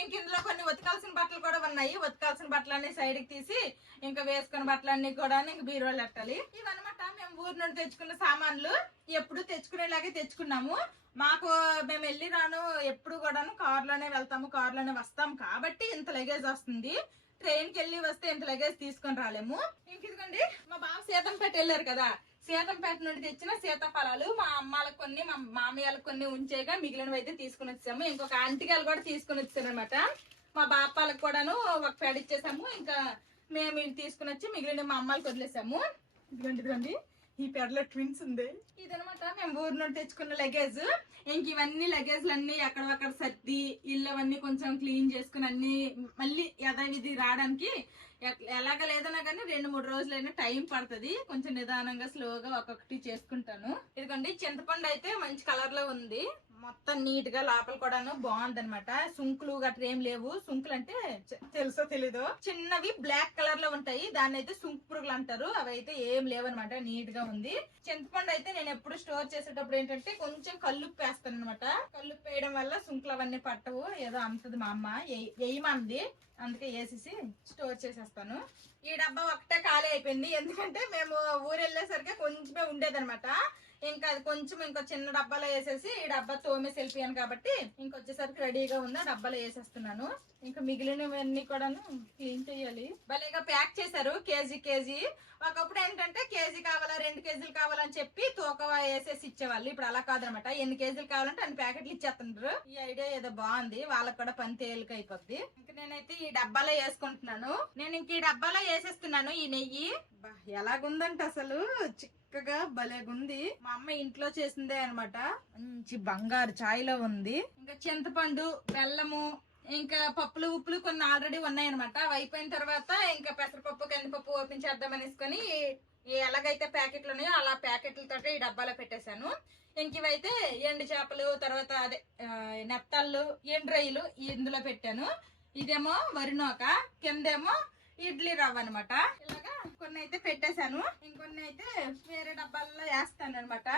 ఇంక ఇందులో కొన్ని ఉతకాల్సిన బట్టలు కూడా ఉన్నాయి. ఉతకాల్సిన బట్టలన్నీ సైడ్ కి తీసి ఇంకా వేసుకున్న బట్టలన్నీ కూడా ఇంక బీరువాళ్ళు పెట్టాలి. ఇవన్నమాట మేము ఊరు నుండి తెచ్చుకున్న సామాన్లు. ఎప్పుడు తెచ్చుకునేలాగే తెచ్చుకున్నాము. మేము వెళ్ళి రాను ఎప్పుడు కూడాను కారులోనే వెళ్తాము, కారులోనే వస్తాము కాబట్టి ఇంత లగేజ్ వస్తుంది. ట్రైన్ కి వెళ్ళి వస్తే ఇంత లగేజ్ తీసుకొని రాలేము. ఇంక ఇదిగోండి మా బావ సీతంపేట వెళ్ళారు కదా, సీతంపేట నుండి తెచ్చిన సీతాఫలాలు మా అమ్మాలకు కొన్ని, మా మామయ్యలకు కొన్ని ఉంచేగా మిగిలినవి అయితే తీసుకుని వచ్చాము. ఇంకొక ఆంటీగాలు కూడా తీసుకుని వచ్చాను అనమాట. మా బాపాలకు కూడాను ఒక పెడ ఇచ్చేసాము. ఇంకా మేము తీసుకుని వచ్చి మిగిలిన మా అమ్మాలకు వదిలేసాము. ఇదిగోండి ఈ పెడలో ట్విన్స్ ఉంది. ఇదనమాట మేము ఊరు నుండి తెచ్చుకున్న లగేజ్. ఇంక ఇవన్నీ లగేజ్లన్నీ అక్కడ సర్ది ఇల్లు అవన్నీ కొంచెం క్లీన్ చేసుకుని అన్ని మళ్ళీ యథావిధి రావడానికి ఎలాగ లేదన్నా కానీ 2-3 రోజులైనా టైం పడుతుంది. కొంచెం నిదానంగా స్లోగా ఒక్కొక్కటి చేసుకుంటాను. ఇదిగోండి చింతపండు అయితే మంచి కలర్ లో ఉంది. మొత్తం నీట్ గా లోపల కూడాను బాగుంది అనమాట. సుంకులు గట్రా ఏం లేవు. సుంకులు అంటే తెలుసో తెలీదు, చిన్నవి బ్లాక్ కలర్ లో ఉంటాయి. దాన్ని అయితే సుంకు పురుగులు అంటారు. అవి అయితే ఏం లేవనమాట, నీట్ గా ఉంది. చింతపండు అయితే నేను ఎప్పుడు స్టోర్ చేసేటప్పుడు ఏంటంటే కొంచెం కల్లుప్పు వేస్తాను అనమాట. కల్లుప్పు వేయడం వల్ల సుంకులు అవన్నీ పట్టవు. ఏదో అంతది మా అమ్మ వేయమంది, అందుకే వేసేసి స్టోర్ చేసేస్తాను. ఈ డబ్బా ఒకటే ఖాళీ అయిపోయింది. ఎందుకంటే మేము ఊరు వెళ్ళేసరికి కొంచెమే ఉండేదనమాట. ఇంకా అది కొంచెం ఇంకో చిన్న డబ్బాలో వేసేసి ఈ డబ్బా తోమేసి వెళ్ళిపోయాను కాబట్టి ఇంకొచ్చేసరికి రెడీగా ఉంది. ఆ డబ్బాలో వేసేస్తున్నాను. ఇంకా మిగిలినవన్నీ కూడాను క్లీన్ చేయాలి. భలేగా ప్యాక్ చేశారు కేజీ. ఒకప్పుడు ఏంటంటే కేజీ కావాలా 2 కేజీలు కావాలని చెప్పి తూక వేసేసి ఇచ్చేవాళ్ళు. ఇప్పుడు అలా కాదనమాట, ఎన్ని కేజీలు కావాలంటే అన్ని ప్యాకెట్లు ఇచ్చేస్తున్నారు. ఈ ఐడియా ఏదో బాగుంది, వాళ్ళకి కూడా పని తేలిక అయిపోద్ది. ఇంక నేనైతే ఈ డబ్బాలో వేసుకుంటున్నాను. నేను ఇంక ఈ డబ్బాలో వేసేస్తున్నాను ఈ నెయ్యి. ఎలాగుందంటే అసలు చక్కగా భలేగుంది. మా అమ్మ ఇంట్లో చేసిందే అనమాట. మంచి బంగారు ఛాయ్లో ఉంది. ఇంకా చింతపండు, బెల్లము, ఇంకా పప్పులు ఉప్పులు కొన్ని ఆల్రెడీ ఉన్నాయన్నమాట. అవి అయిపోయిన తర్వాత ఇంకా పెసరపప్పు, కందిపప్పు ఓపెన్ చేద్దామనేసుకొని ఎలాగైతే ప్యాకెట్లు ఉన్నాయో అలా ప్యాకెట్లతో ఈ డబ్బాలో పెట్టేశాను. ఇంక ఇవైతే ఎండు చేపలు, తర్వాత అదే నెత్తళ్ళు, ఎండు రొయ్యలు ఇందులో పెట్టాను. ఇదేమో వరినోక, కిందేమో ఇడ్లీ రవ్వ అనమాట. ఇలాగా కొన్ని అయితే పెట్టేశాను. ఇంకొన్ని అయితే వేరే డబ్బాల్లో వేస్తాను అనమాట.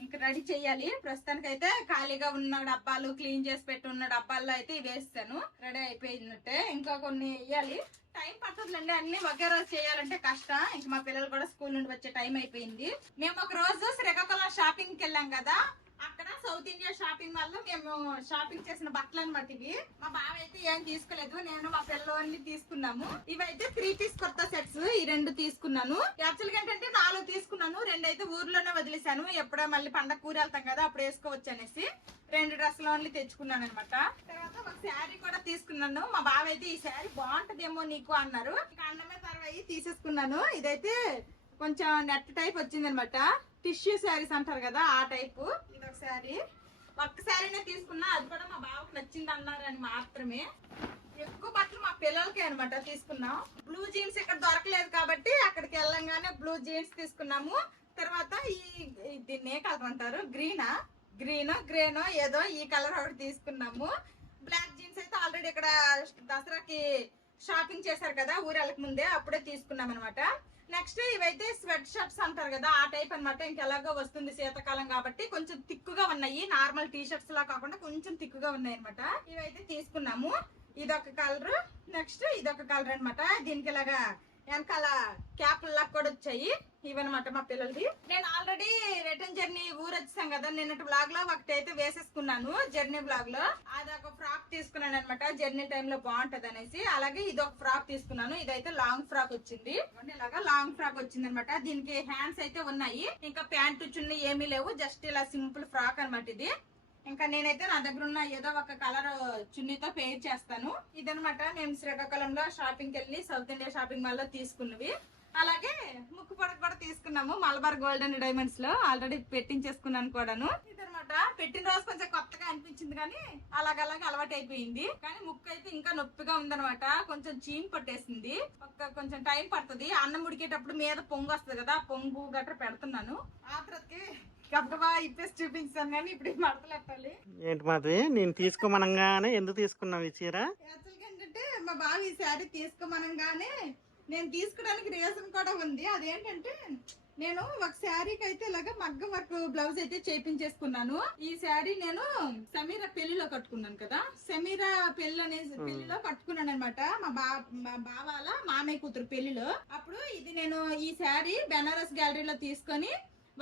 ఇంక రెడీ చెయ్యాలి. ప్రస్తుతానికి అయితే ఖాళీగా ఉన్న డబ్బాలు, క్లీన్ చేసి పెట్టి ఉన్న డబ్బాల్లో అయితే వేస్తాను. రెడీ అయిపోయినట్టే. ఇంకా కొన్ని వేయాలి. టైం పడుతుందండి, అన్ని ఒకే రోజు చేయాలంటే కష్టం. ఇంక మా పిల్లలు కూడా స్కూల్ నుండి వచ్చే టైం అయిపోయింది. మేము ఒక రోజు శ్రీకాకుళం షాపింగ్కి వెళ్ళాం కదా, అక్కడ సౌత్ ఇండియా షాపింగ్ మాల్ లో మేము షాపింగ్ చేసిన బట్టలు అనమాట ఇవి. మా బావ అయితే ఏం తీసుకోలేదు, నేను మా పిల్లల్ని తీసుకున్నాము. ఇవైతే 3 పీస్ కొత్త సెట్స్. ఈ 2 తీసుకున్నాను. యాక్చువల్ గా ఏంటంటే 4 తీసుకున్నాను. 2 అయితే ఊర్లోనే వదిలేశాను. ఎప్పుడో మళ్ళీ పండగ కూర వెళ్తాం కదా అప్పుడు వేసుకోవచ్చు అనేసి 2 డ్రెస్సులు ఓన్లీ తెచ్చుకున్నాను అనమాట. తర్వాత ఒక శారీ కూడా తీసుకున్నాను. మా బావ అయితే ఈ శారీ బాగుంటదేమో నీకు అన్నారు. అన్నమే తర్వాత తీసేసుకున్నాను. ఇదైతే కొంచెం నెట్ టైప్ వచ్చింది అనమాట. టిష్యూ శారీస్ అంటారు కదా ఆ టైపు. ఇదొక శారీ. ఒక్క శారీనే తీసుకున్నా, అది కూడా మా బావకు నచ్చింది అన్నారని మాత్రమే. ఎక్కువ బట్టలు మా పిల్లలకే అనమాట తీసుకున్నాం. బ్లూ జీన్స్ ఇక్కడ దొరకలేదు కాబట్టి అక్కడికి వెళ్ళంగానే బ్లూ జీన్స్ తీసుకున్నాము. తర్వాత దీన్ని ఏ కలర్ అంటారు, గ్రీనో ఏదో ఈ కలర్ ఒకటి తీసుకున్నాము. బ్లాక్ జీన్స్ అయితే ఆల్రెడీ ఇక్కడ దసరాకి షాపింగ్ చేశారు కదా ఊరు వెళ్ళక ముందే, అప్పుడే తీసుకున్నాం అనమాట. నెక్స్ట్ ఇవైతే స్వెట్ షర్ట్స్ అంటారు కదా ఆ టైప్ అనమాట. ఇంకెలాగో వస్తుంది శీతాకాలం కాబట్టి కొంచెం తిక్కుగా ఉన్నాయి. నార్మల్ టీ షర్ట్స్ లా కాకుండా కొంచెం తిక్కుగా ఉన్నాయి అనమాట. ఇవైతే తీసుకున్నాము. ఇదొక కలర్, నెక్స్ట్ ఇదొక కలర్ అనమాట. దీనికి ఇలాగా వెనకాల క్యాప్లా కూడా వచ్చాయి. ఇవన్నమాట మా పిల్లలది. నేను ఆల్రెడీ రిటర్న్ జర్నీ ఊరు వచ్చాం కదా, నిన్నటి బ్లాగ్ లో ఒకటి అయితే వేసేసుకున్నాను. జర్నీ బ్లాగ్ లో అది ఒక ఫ్రాక్ తీసుకున్నాను అనమాట, జర్నీ టైమ్ లో బాగుంటది అనేసి. అలాగే ఇది ఒక ఫ్రాక్ తీసుకున్నాను. ఇదైతే లాంగ్ ఫ్రాక్ వచ్చింది, ఇలాగా లాంగ్ ఫ్రాక్ వచ్చింది అనమాట. దీనికి హ్యాండ్స్ అయితే ఉన్నాయి, ఇంకా ప్యాంటు చున్నీ ఏమీ లేవు, జస్ట్ ఇలా సింపుల్ ఫ్రాక్ అనమాట ఇది. ఇంకా నేనైతే నా దగ్గర ఉన్న ఏదో ఒక కలర్ చున్నీతో పేర్ చేస్తాను. ఇదనమాట నేను శ్రీకాకుళంలో షాపింగ్ వెళ్ళి సౌత్ ఇండియా షాపింగ్ మాల్ లో తీసుకున్నవి. అలాగే ముక్కు పొడకు కూడా తీసుకున్నాము మలబార్ గోల్డ్ అండ్ డైమండ్స్ లో, ఆల్రెడీ పెట్టించేసుకున్నాను కూడాను. ఇదనమాట పెట్టిన రోజు కొంచెం కొత్తగా అనిపించింది కానీ అలాగలాగే అలవాటు అయిపోయింది. కానీ ముక్కు అయితే ఇంకా నొప్పిగా ఉందనమాట, కొంచెం చీమ్ పట్టేసింది. కొంచెం టైం పడుతుంది. అన్నం ఉడికేటప్పుడు మీద పొంగు వస్తుంది కదా, పొంగు గట్రా పెడుతున్నాను. ఆ తర్వాతకి గబగబా ఇప్పేసి చూపించాను కానీ ఇప్పుడు మడతలు ఎట్టాలి. ఏంటి మాది నేను తీసుకోమనగానే ఎందుకు తీసుకున్నావు ఈ చీర? యాక్చువల్గా ఏంటంటే మా బావ ఈ శారీ తీసుకోమనగానే నేను తీసుకోవడానికి రీజన్ కూడా ఉంది. అదేంటంటే నేను ఒక శారీకి అయితే ఇలాగా మగ్గం వర్క్ బ్లౌజ్ అయితే చేపించేసుకున్నాను. ఈ శారీ నేను సమీరా పెళ్లిలో కట్టుకున్నాను కదా, సమీరా పెళ్లి అనే పెళ్లిలో కట్టుకున్నాను అనమాట. మా బావాల మామయ్య కూతురు పెళ్లిలో. అప్పుడు ఇది నేను ఈ శారీ బెనారస్ గ్యాలరీలో తీసుకొని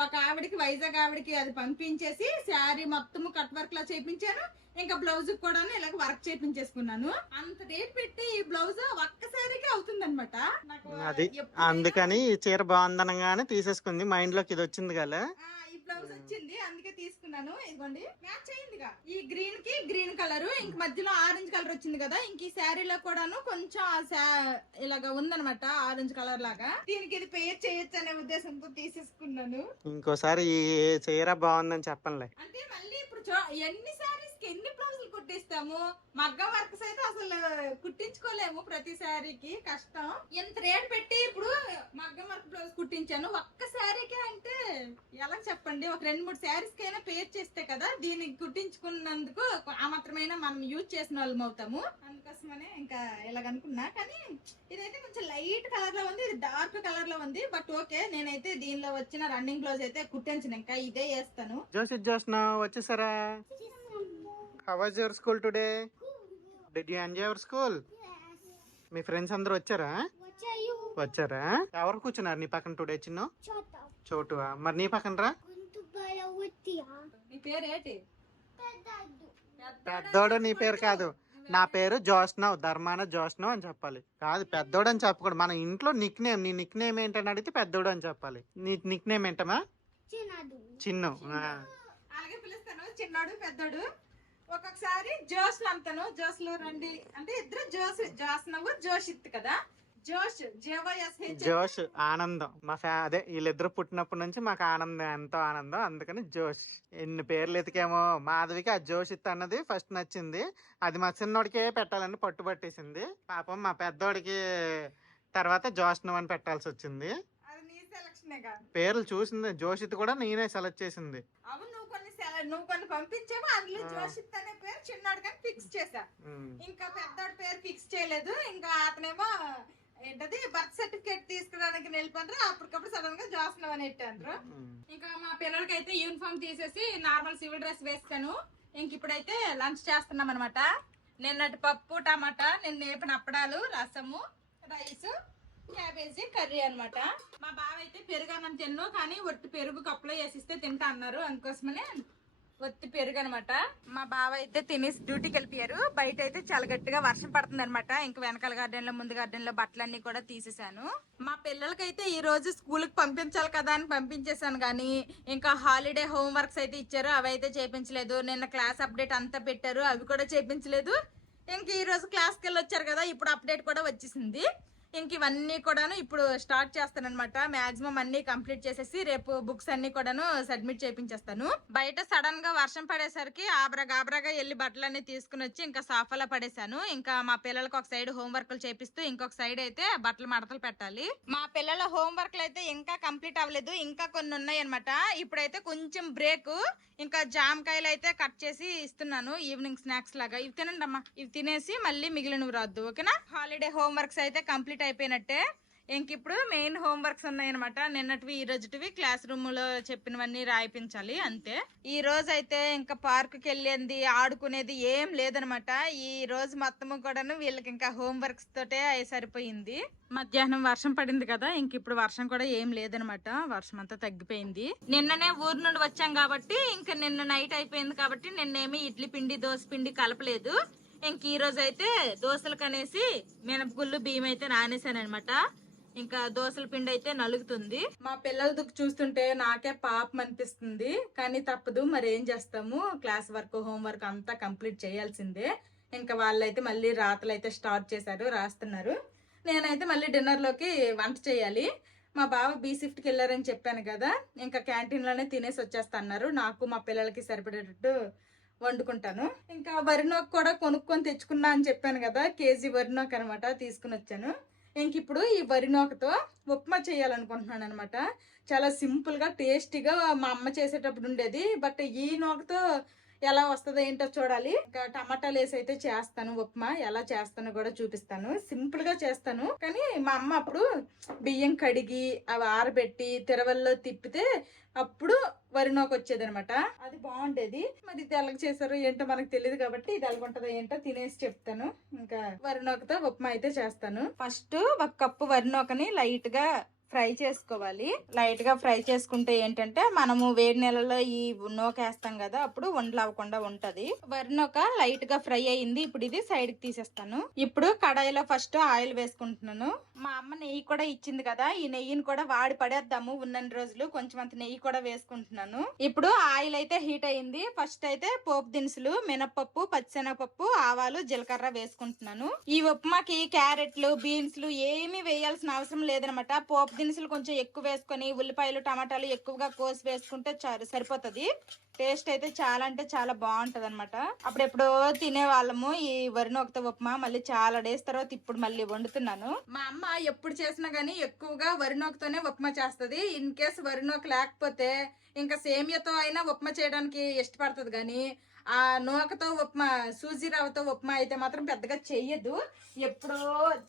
ఒక ఆవిడకి, వైజాగ్ ఆవిడకి అది పంపించేసి శారీ మొత్తం కట్ వర్క్ లా చేపించాను. ఇంకా బ్లౌజ్ కూడా ఇలాగ వర్క్ చేపించేసుకున్నాను. అంత రేట్ పెట్టి ఈ బ్లౌజ్ ఒక్క శారీకి అవుతుంది అనమాట. అది అందుకని ఈ చీర బాగుందనగానే తీసేసుకుంది, మైండ్ లోకి ఇది వచ్చింది కదా. ఈ బ్లౌజ్ వచ్చింది అందుకే తీసుకున్నాను. ఇదిగోండి మ్యాచ్ అయిందిగా, ఈ గ్రీన్ కి గ్రీన్ కలర్, ఇంక మధ్యలో ఆరెంజ్ కలర్ వచ్చింది కదా. ఇంక ఈ శారీలో కూడాను కొంచెం ఇలాగా ఉందనమాట ఆరెంజ్ కలర్ లాగా. దీనికి ఇది పేర్ చేయొచ్చు అనే ఉద్దేశంతో తీసేసుకున్నాను. ఇంకోసారి ఈ చీర బాగుందని చెప్పండి. అంటే మళ్ళీ ఇప్పుడు ఎన్ని శారీస్ కి ఎన్ని బ్లౌజులు కుట్టిస్తాము, మగ్గం వర్క్స్ అయితే అసలు కుట్టించుకోలేము. ప్రతి శారీకి కష్టం. ఎంత రేట్ పెట్టి ఇప్పుడు మగ్గం వర్క్ బ్లౌజ్ కుట్టించాను ఒక్క శారీకి అంటే ఎలా చెప్పండి. ఒక 2-3 శారీస్ కైనా పేర్ చేస్తే కదా దీనికి కుట్టించుకున్నందుకు ఆ మాత్రమైనా మనం యూజ్ చేసిన వాళ్ళం అవుతాము. అందుకోసమనే ఇంకా ఇలాగనుకున్నా. కానీ ఇదైతే కొంచెం లైట్ కలర్ లో ఉంది, ఇది డార్క్ కలర్ లో ఉంది. బట్ ఓకే, నేనైతే దీనిలో వచ్చిన రన్నింగ్ బ్లౌజ్ అయితే కుట్టించను, ఇంకా ఇదే వేస్తాను. జోష్న వచ్చేసారా? How was your school today? Did you enjoy your school? Me friends అందరూ వచ్చారా? వచ్చారా? ఎవరు కూర్చున్నారు నీ పక్కన టుడే? చిన్న చోటు. మరి నీ పక్కన రా. నీ పేరు ఏంటి? పెద్దోడు నీ పేరు కాదు, నా పేరు జోష్నవ్, ధర్మాన జోష్నవ్ అని చెప్పాలి. కాదు పెద్దోడు అని చెప్పకూడదు. మన ఇంట్లో నిక్ నేమ్, నీ నిక్ నేమ్ ఏంటని అడిగితే పెద్దోడు అని చెప్పాలి. నీ నిక్ నేమ్ ఏంటమ్మా? చిన్ను. అలాగే పిలుస్తాను, చిన్నోడు పెద్దోడు. ఒక్కొక్కసారి జోష్లు అంతాను, జోష్లు రండి అంటే ఇద్దరు జోష్నవు జోషిత్ కదా. జోష్ ఆనందం. అదే వీళ్ళిద్దరు పుట్టినప్పటి నుంచి మాకు ఆనందం, ఎంతో ఆనందం. అందుకని జోష్. ఎన్ని పేర్లు ఎతికేమో. మాధవికి ఆ జోషిత్ అన్నది ఫస్ట్ నచ్చింది, అది మా చిన్నోడికే పెట్టాలని పట్టుబట్టేసింది. పాపం మా పెద్దోడికి తర్వాత జోష్నవ్ అని పెట్టాల్సి వచ్చింది. పేర్లు చూసింది జోషిత్ కూడా నేనే సెలెక్ట్ చేసింది. అవును, నువ్వు కొన్ని పంపించావు, అందులో జోషిత్ అనే పేరు చిన్నోడికి ఫిక్స్ చేసా. ఇంకా పెద్దోడి పేరు ఫిక్స్ చేయలేదు. ఇంకా అతనేమో ఏంటది బర్త్ సర్టిఫికేట్ తీసుకురావడానికి వెళ్ళిపోతారు, అప్పటికప్పుడు సడన్ గా జోష్నవ్ అని పెట్టారు. ఇంకా మా పిల్లలకి అయితే యూనిఫామ్ తీసేసి నార్మల్ సివిల్ డ్రెస్ వేస్తాను. ఇంక ఇప్పుడైతే లంచ్ చేస్తున్నాం అనమాట. నిన్నటి పప్పు టమాటా, నిన్న వేపిన అప్పడాలు, రసము, రైస్, క్యాబేజీ కర్రీ అనమాట. మా బావ అయితే పెరుగన్నం తిన్ను, కానీ ఒట్టి పెరుగు కప్పులో వేసిస్తే తింటా అన్నారు, అందుకోసమనే ఒత్తి పెరుగు అనమాట. మా బావ అయితే తినేసి డ్యూటీకి వెళ్ళిపోయారు. బయట అయితే చాలా గట్టిగా వర్షం పడుతుంది అనమాట. ఇంకా వెనకాల గార్డెన్ లో, ముందు గార్డెన్ లో బట్టలన్నీ కూడా తీసేసాను. మా పిల్లలకైతే ఈ రోజు స్కూల్ కి పంపించాలి కదా అని పంపించేశాను, కానీ ఇంకా హాలిడే హోంవర్క్స్ అయితే ఇచ్చారు, అవి అయితే చేయించలేదు. నిన్న క్లాస్ అప్డేట్ అంతా పెట్టారు, అవి కూడా చేయించలేదు. ఇంక ఈ రోజు క్లాస్కి వెళ్ళి వచ్చారు కదా, ఇప్పుడు అప్డేట్ కూడా వచ్చేసింది. ఇంక ఇవన్నీ కూడాను ఇప్పుడు స్టార్ట్ చేస్తాను అనమాట. మాక్సిమం అన్ని కంప్లీట్ చేసేసి రేపు బుక్స్ అన్ని కూడాను సబ్మిట్ చేయించేస్తాను. బయట సడన్ గా వర్షం పడేసరికి ఆబ్రాగా వెళ్ళి బట్టలన్నీ తీసుకుని వచ్చి ఇంకా సాఫాలో పడేశాను. ఇంకా మా పిల్లలకు ఒక సైడ్ హోంవర్క్లు చేపిస్తూ ఇంకొక సైడ్ అయితే బట్టలు మడతలు పెట్టాలి. మా పిల్లల హోంవర్క్లు అయితే ఇంకా కంప్లీట్ అవ్వలేదు, ఇంకా కొన్ని ఉన్నాయి అనమాట. ఇప్పుడైతే కొంచెం బ్రేక్. ఇంకా జామకాయలు అయితే కట్ చేసి ఇస్తున్నాను ఈవినింగ్ స్నాక్స్ లాగా. ఇవి తినండి అమ్మా, ఇవి తినేసి మళ్ళీ మిగిలినవి రాద్దు, ఓకేనా? హాలిడే హోంవర్క్స్ అయితే కంప్లీట్ అయిపోయినట్టే. ఇంక ఇప్పుడు మెయిన్ హోంవర్క్స్ ఉన్నాయన్నమాట. నిన్నటివి ఈ రోజుటివి క్లాస్ రూమ్ లో చెప్పినవన్నీ రాయిపించాలి అంతే. ఈ రోజు అయితే ఇంకా పార్క్ కి వెళ్ళేది ఆడుకునేది ఏం లేదనమాట. ఈ రోజు మొత్తము కూడాను వీళ్ళకి ఇంకా హోంవర్క్స్ తోటే సరిపోయింది. మధ్యాహ్నం వర్షం పడింది కదా, ఇంక ఇప్పుడు వర్షం కూడా ఏం లేదనమాట. వర్షం అంతా తగ్గిపోయింది. నిన్ననే ఊరు నుండి వచ్చాం కాబట్టి ఇంకా నిన్న నైట్ అయిపోయింది కాబట్టి నిన్నేమి ఇడ్లీ పిండి దోశ పిండి కలపలేదు. ఇంక ఈ రోజు అయితే దోశలకు అనేసి మినపగుళ్ళు బియ్యం అయితే నానేసాను అనమాట. ఇంకా దోశల పిండి అయితే నలుగుతుంది. మా పిల్లల దుక్కు చూస్తుంటే నాకే పాపం అనిపిస్తుంది, కానీ తప్పదు, మరి ఏం చేస్తాము, క్లాస్ వర్క్ హోంవర్క్ అంతా కంప్లీట్ చేయాల్సిందే. ఇంకా వాళ్ళైతే మళ్ళీ రాతలు అయితే స్టార్ట్ చేశారు, రాస్తున్నారు. నేనైతే మళ్ళీ డిన్నర్ లోకి వంట చేయాలి. మా బావ బీ షిఫ్ట్కి వెళ్ళారని చెప్పాను కదా, ఇంకా క్యాంటీన్ లోనే తినేసి వచ్చేస్తన్నారు. నాకు మా పిల్లలకి సరిపడేటట్టు వండుకుంటాను. ఇంకా వరినోకు కూడా కొనుక్కొని తెచ్చుకున్నా అని చెప్పాను కదా, కేజీ వరినోకు అనమాట తీసుకుని వచ్చాను. ఇంక ఇప్పుడు ఈ వరినోకతో ఉప్మా చేయాలనుకుంటున్నాను అనమాట. చాలా సింపుల్ గా టేస్టీగా మా అమ్మ చేసేటప్పుడు ఉండేది, బట్ ఈ నోకతో ఎలా వస్తుందో ఏంటో చూడాలి. ఇంకా టమాటాలు వేసి అయితే చేస్తాను ఉప్మా. ఎలా చేస్తానో కూడా చూపిస్తాను. సింపుల్ గా చేస్తాను, కానీ మా అమ్మ అప్పుడు బియ్యం కడిగి అవి ఆరబెట్టి తిరవల్లో తిప్పితే అప్పుడు వరినోకు వచ్చేది అనమాట. అది బాగుండేది. మరి ఇది ఎలాగ చేశారో ఏంటో మనకు తెలియదు కాబట్టి ఇది ఎలాగుంటుందో ఏంటో తినేసి చెప్తాను. ఇంకా వరినోకతో ఉప్మా అయితే చేస్తాను. ఫస్ట్ ఒక కప్పు వరినోకని లైట్ గా ఫ్రై చేసుకోవాలి. లైట్ గా ఫ్రై చేసుకుంటే ఏంటంటే మనము వేడి నెలలో ఈ నూక వేస్తాం కదా, అప్పుడు వండలు అవ్వకుండా ఉంటది. వరినూక లైట్ గా ఫ్రై అయింది. ఇప్పుడు ఇది సైడ్ కి తీసేస్తాను. ఇప్పుడు కడాయిలో ఫస్ట్ ఆయిల్ వేసుకుంటున్నాను. మా అమ్మ నెయ్యి కూడా ఇచ్చింది కదా, ఈ నెయ్యిని కూడా వాడి పడేద్దాము ఉన్నన్ని రోజులు. కొంచెం అంత నెయ్యి కూడా వేసుకుంటున్నాను. ఇప్పుడు ఆయిల్ అయితే హీట్ అయింది. ఫస్ట్ అయితే పోపు దినుసులు మినపప్పు, పచ్చిశనగపప్పు, ఆవాలు, జీలకర్ర వేసుకుంటున్నాను. ఈ ఉప్మాకి క్యారెట్లు, బీన్స్లు ఏమీ వేయాల్సిన అవసరం లేదనమాట. పోపు దినుసులు కొంచెం ఎక్కువ వేసుకొని ఉల్లిపాయలు టమాటాలు ఎక్కువగా కోసి వేసుకుంటే సరిపోతుంది. టేస్ట్ అయితే చాలా అంటే చాలా బాగుంటది అనమాట. అప్పుడెప్పుడో తినే వాళ్ళము ఈ వరినూకతో ఉప్మా. మళ్ళీ చాలా డేస్ తర్వాత ఇప్పుడు మళ్ళీ వండుతున్నాను. మా అమ్మ ఎప్పుడు చేసినా గానీ ఎక్కువగా వరినూకతోనే ఉప్మా చేస్తది. ఇన్ కేసు వరినూక లేకపోతే ఇంకా సేమియాతో అయినా ఉప్మా చేయడానికి ఇష్టపడుతుంది, కానీ ఆ నూకతో ఉప్మా, సూజీ రవ్వతో ఉప్మా అయితే మాత్రం పెద్దగా చెయ్యదు. ఎప్పుడో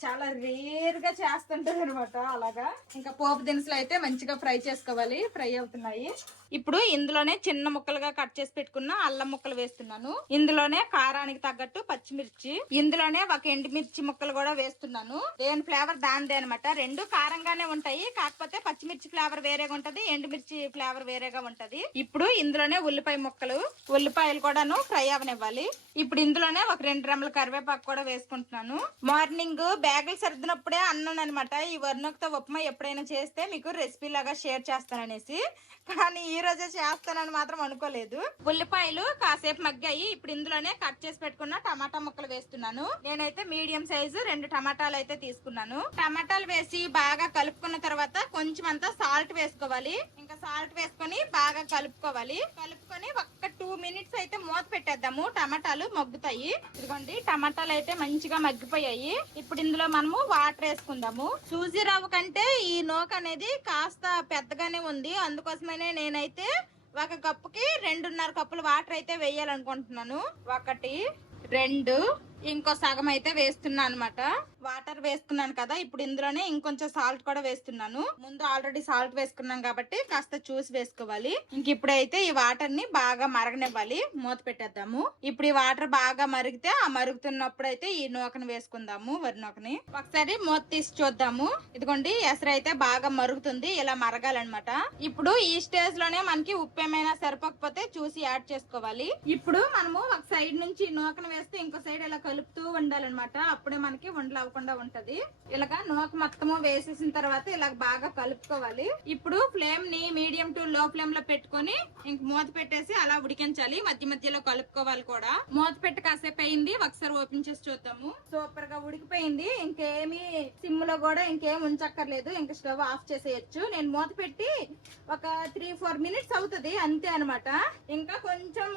చాలా రేర్ గా చేస్తుంటది అనమాట. అలాగా ఇంకా పోపు దినుసులు అయితే మంచిగా ఫ్రై చేసుకోవాలి. ఫ్రై అవుతున్నాయి. ఇప్పుడు ఇందులోనే చిన్న ముక్కలుగా కట్ చేసి పెట్టుకున్న అల్లం ముక్కలు వేస్తున్నాను. ఇందులోనే కారానికి తగ్గట్టు పచ్చిమిర్చి, ఇందులోనే ఒక ఎండుమిర్చి ముక్కలు కూడా వేస్తున్నాను. దేని ఫ్లేవర్ దానిదే అనమాట. రెండు కారంగానే ఉంటాయి, కాకపోతే పచ్చిమిర్చి ఫ్లేవర్ వేరేగా ఉంటది, ఎండుమిర్చి ఫ్లేవర్ వేరేగా ఉంటది. ఇప్పుడు ఇందులోనే ఉల్లిపాయ ముక్కలు, ఉల్లిపాయలు కూడాను ఫ్రై అవనివ్వాలి. ఇప్పుడు ఇందులోనే ఒక 2 రెమ్మల కరివేపాకు కూడా వేసుకుంటున్నాను. మార్నింగ్ బ్యాగులు సర్దినప్పుడే అన్నాను అనమాట, ఈ వరినూకతో ఉప్మా ఎప్పుడైనా చేస్తే మీకు రెసిపీ లాగా షేర్ చేస్తాననేసి, కానీ ఈ రోజే చేస్తానని మాత్రం అనుకోలేదు. ఉల్లిపాయలు కాసేపు మగ్గాయి. ఇప్పుడు ఇందులోనే కట్ చేసి పెట్టుకున్న టమాటా ముక్కలు వేస్తున్నాను. నేనైతే మీడియం సైజు 2 టమాటాలు అయితే తీసుకున్నాను. టమాటాలు వేసి బాగా కలుపుకున్న తర్వాత కొంచెం అంతా సాల్ట్ వేసుకోవాలి. ఇంకా సాల్ట్ వేసుకొని బాగా కలుపుకోవాలి. కలుపుకొని ఒక్క 2 మినిట్స్ అయితే మూత పెట్టేద్దాము. టమాటాలు మగ్గుతాయి. ఇదిగోండి టమాటాలు అయితే మంచిగా మగ్గిపోయాయి. ఇప్పుడు ఇందులో మనము వాటర్ వేసుకుందాము. సూజీ రవ్వ కంటే ఈ నూక అనేది కాస్త పెద్దగానే ఉంది, అందుకోసమనే నేనైతే ఒక కప్పుకి 2.5 కప్పులు వాటర్ అయితే వేయాలనుకుంటున్నాను. 1 2 ఇంకో సగం అయితే వేస్తున్నా అనమాట. వాటర్ వేసుకున్నాను కదా, ఇప్పుడు ఇందులోనే ఇంకొంచెం సాల్ట్ కూడా వేస్తున్నాను. ముందు ఆల్రెడీ సాల్ట్ వేసుకున్నాం కాబట్టి కాస్త చూసి వేసుకోవాలి. ఇంక ఇప్పుడైతే ఈ వాటర్ ని బాగా మరగనివ్వాలి. మూత పెట్టేద్దాము. ఇప్పుడు ఈ వాటర్ బాగా మరిగితే ఆ మరుగుతున్నప్పుడు అయితే ఈ నూకను వేసుకుందాము, వరి నూకని. ఒకసారి మూత తీసి చూద్దాము. ఇదిగోండి ఎసరు అయితే బాగా మరుగుతుంది, ఇలా మరగాలన్నమాట. ఇప్పుడు ఈ స్టేజ్ లోనే మనకి ఉప్పు ఏమైనా సరిపోకపోతే చూసి యాడ్ చేసుకోవాలి. ఇప్పుడు మనము ఒక సైడ్ నుంచి నూకను వేస్తే ఇంకో సైడ్ ఇలా కలుపుతూ ఉండాలన్నమాట. అప్పుడే మనకి వండలు అవ్వకుండా ఉంటది. ఇలాగా నూక మొత్తము వేసేసిన తర్వాత ఇలా బాగా కలుపుకోవాలి. ఇప్పుడు ఫ్లేమ్ ని మీడియం టు లో ఫ్లేమ్ లో పెట్టుకొని ఇంక మూత పెట్టేసి అలా ఉడికించాలి. మధ్య మధ్యలో కలుపుకోవాలి కూడా. మూత పెట్టి కాసేపు అయింది, ఒకసారి ఓపెన్ చేసి చూద్దాము. సూపర్ గా ఉడికిపోయింది. ఇంకేమి సిమ్ లో కూడా ఇంకేం ఉంచక్కర్లేదు, ఇంక స్టవ్ ఆఫ్ చేసేయచ్చు. నేను మూత పెట్టి ఒక 3-4 మినిట్స్ అవుతుంది అంతే అనమాట. ఇంకా కొంచెం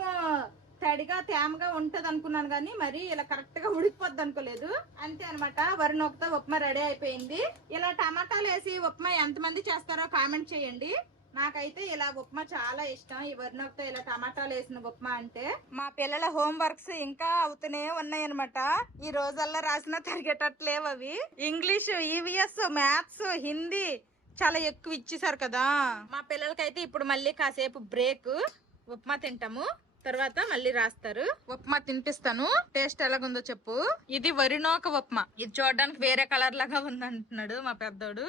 తడిగా తేమగా ఉంటది అనుకున్నాను, కానీ మరి ఇలా కరెక్ట్ గా ఉడికిపోద్ది అనుకోలేదు. అంతే అనమాట, వరి నూకతో ఉప్మా రెడీ అయిపోయింది. ఇలా టమాటాలు వేసి ఉప్మా ఎంతమంది చేస్తారో కామెంట్ చేయండి. నాకైతే ఇలా ఉప్మా చాలా ఇష్టం. ఈ వరినొక్కతో ఇలా టమాటాలు వేసిన ఉప్మా అంటే. మా పిల్లల హోంవర్క్స్ ఇంకా అవుతూనే ఉన్నాయన్నమాట. ఈ రోజల్లా రాసిన తరిగేటట్లేవు అవి. ఇంగ్లీష్, ఈవీఎస్, మ్యాథ్స్, హిందీ చాలా ఎక్కువ ఇచ్చేసారు కదా. మా పిల్లలకైతే ఇప్పుడు మళ్ళీ కాసేపు బ్రేక్, ఉప్మా తింటాము, తర్వాత మళ్ళీ రాస్తారు. ఉప్మా తినిపిస్తాను, టేస్ట్ ఎలాగుందో చెప్పు. ఇది వరినోక ఉప్మా. ఇది చూడడానికి వేరే కలర్ లాగా ఉంది అంటున్నాడు మా పెద్దోడు.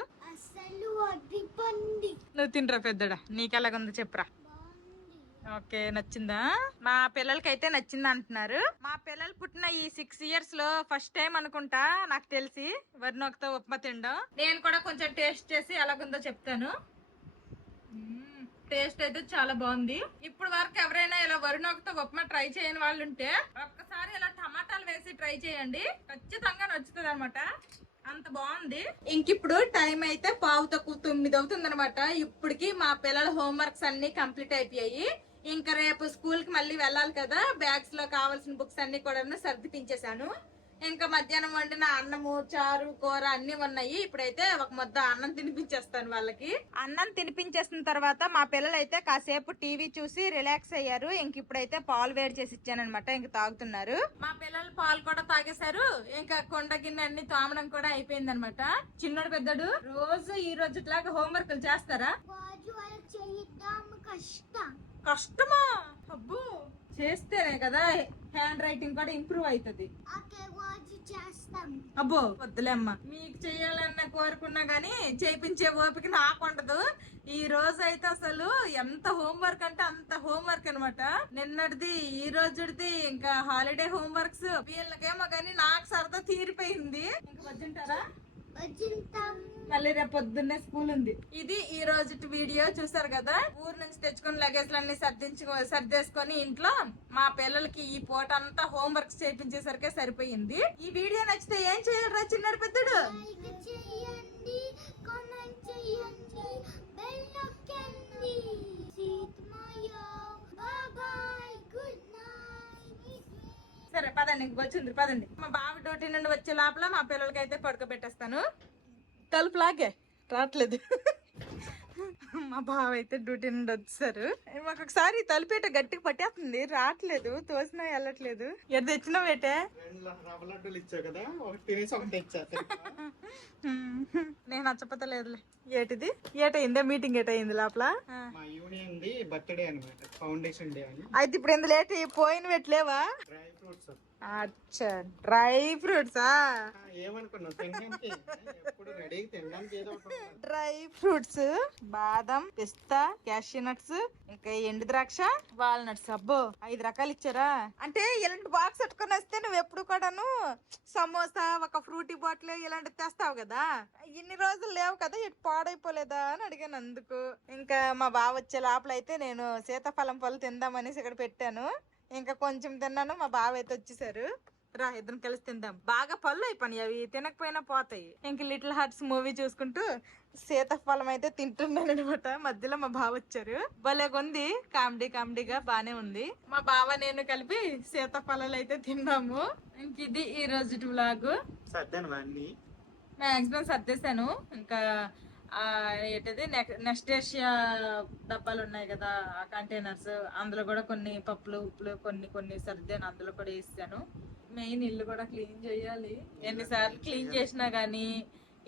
నువ్వు తినరా పెద్దడా, నీకు ఎలాగుందో చెప్పురా. ఓకే, నచ్చిందా? మా పిల్లలకైతే నచ్చింది అంటున్నారు. మా పిల్లలు పుట్టిన ఈ 6 years లో ఫస్ట్ టైం అనుకుంటా నాకు తెలిసి వరినొకతో ఉప్మా తినడం. నేను కూడా కొంచెం టేస్ట్ చేసి ఎలాగుందో చెప్తాను. టేస్ట్ అయితే చాలా బాగుంది. ఇప్పుడు వరకు ఎవరైనా ఇలా వరినొకతో ఉప్మా ట్రై చేయని వాళ్ళు ఉంటే ఒక్కసారి ఇలా టమాటాలు వేసి ట్రై చేయండి, ఖచ్చితంగా నచ్చుతుంది అనమాట. అంత బాగుంది. ఇంకిప్పుడు టైం అయితే 8:45 అవుతుంది అనమాట. ఇప్పటికి మా పిల్లల హోంవర్క్స్ అన్ని కంప్లీట్ అయిపోయాయి. ఇంకా రేపు స్కూల్ కి మళ్ళీ వెళ్ళాలి కదా. బ్యాగ్స్ లో కావాల్సిన బుక్స్ అన్ని కూడా సర్దిపించేశాను. ఇంకా మధ్యాహ్నం వండిన అన్నము, చారు, కూర అన్ని ఉన్నాయి. ఇప్పుడైతే ఒక ముద్ద అన్నం తినిపించేస్తాను వాళ్ళకి. అన్నం తినిపించేసిన తర్వాత మా పిల్లలు అయితే కాసేపు టీవీ చూసి రిలాక్స్ అయ్యారు. ఇంక ఇప్పుడైతే పాలు వేడి చేసి ఇచ్చానమాట, ఇంక తాగుతున్నారు. మా పిల్లలు పాలు కూడా తాగేశారు. ఇంకా కొండ గిన్నె అన్ని తోమడం కూడా అయిపోయింది అనమాట. చిన్నోడు పెద్దడు రోజు ఈ రోజుట్లాగా హోంవర్క్ చేస్తారా? కష్టమా? అబ్బో, చేస్తేనే కదా హ్యాండ్ రైటింగ్ కూడా ఇంప్రూవ్ అవుతుంది. అబ్బో వద్దులే అమ్మా, మీకు చెయ్యాలన్న కోరుకున్నా గానీ చేయించే ఓపిక నాకు ఉండదు. ఈ రోజు అయితే అసలు ఎంత హోంవర్క్ అంటే అంత హోంవర్క్ అనమాట. నిన్నటిది, ఈ రోజుది, ఇంకా హాలిడే హోంవర్క్స్. వీళ్ళకేమో గానీ నాకు సరదా తీరిపోయింది. ఇంకా వద్దుంటారా? మళ్ళీ రేపు పొద్దున్నే స్కూల్ ఉంది. ఇది ఈ రోజు వీడియో చూసారు కదా. ఊరు నుంచి తెచ్చుకున్న లగేజ్లన్నీ సర్దేసుకొని ఇంట్లో మా పిల్లలకి ఈ పూట అంతా హోంవర్క్ చేయించేసరికి సరిపోయింది. ఈ వీడియో నచ్చితే ఏం చేయాలరా చిన్నాడు పెద్దడు? సరే పదండి, ఇంక వచ్చింది పదండి. మా బావ డ్యూటీ నుండి వచ్చే లోపల మా పిల్లలకి అయితే పడుకోబెట్టేస్తాను. తలుపులాగే రావట్లేదు. మా బావ అయితే డ్యూటీ నుండి వచ్చారు. మాకు ఒకసారి తలుపేట గట్టిగా పట్టేస్తుంది, రావట్లేదు, తోసినా వెళ్ళట్లేదు. ఎటు తెచ్చినావు ఏటే? నేను నచ్చపోతలేదులే. ఏటిది? ఏటైందా మీటింగ్? ఏటైంది లోపల? మా యూనియన్ ది బర్త్డే అన్నమాట, ఫౌండేషన్ డే అని. అయితే ఇప్పుడు ఎందుకు లేట్ పోయిన పెట్టలేవా? Dry fruits. అచ్చా, డ్రై ఫ్రూట్సా? ఏమనుకున్నావు? తినడానికి ఎప్పుడు రెడీ, తినడానికి ఏదో ఒకటి. డ్రై ఫ్రూట్స్, బాదం, పిస్తా, క్యాషూ నట్స్, ఇంకా ఎండు ద్రాక్ష, వాల్నట్స్. అబ్బో 5 రకాలు ఇచ్చారా? అంటే ఇలాంటి బాక్స్ పెట్టుకుని వస్తే నువ్వు ఎప్పుడు కూడాను సమోసా, ఒక ఫ్రూటీ బాటిల్ ఇలాంటివి తెస్తావు కదా. ఇన్ని రోజులు లేవు కదా, ఇటు పాడైపోలేదా అని అడిగాను. అందుకు ఇంకా మా బావ వచ్చే లోపల అయితే నేను సీతాఫలం పళ్ళు తిందామనేసి ఇక్కడ పెట్టాను. ఇంకా కొంచెం తిన్నాను, మా బావ అయితే వచ్చేసారు. రా ఇద్దరం కలిసి తిందాం. బాగా పళ్ళు అయిపోయి, అవి తినకపోయినా పోతాయి. ఇంక లిటిల్ హార్ట్స్ మూవీ చూసుకుంటూ సీతాఫలం అయితే తింటున్నాను అనమాట. మధ్యలో మా బావ వచ్చారు. భలేగుంది, కామెడీగా బానే ఉంది. మా బావ నేను కలిపి సీతాఫలాలు అయితే తిన్నాము. ఇంక ఇది ఈ రోజు వ్లాగ్. మాక్సిమం సర్దేశాను. ఇంకా ఏంటిది నెక్స్ట్ ఏషియా డబ్బాలు ఉన్నాయి కదా, ఆ కంటైనర్స్, అందులో కూడా కొన్ని పప్పులు, ఉప్పులు కొన్ని సర్దాను, అందులో కూడా వేసాను. మెయిన్ ఇల్లు కూడా క్లీన్ చేయాలి. ఎన్నిసార్లు క్లీన్ చేసినా గానీ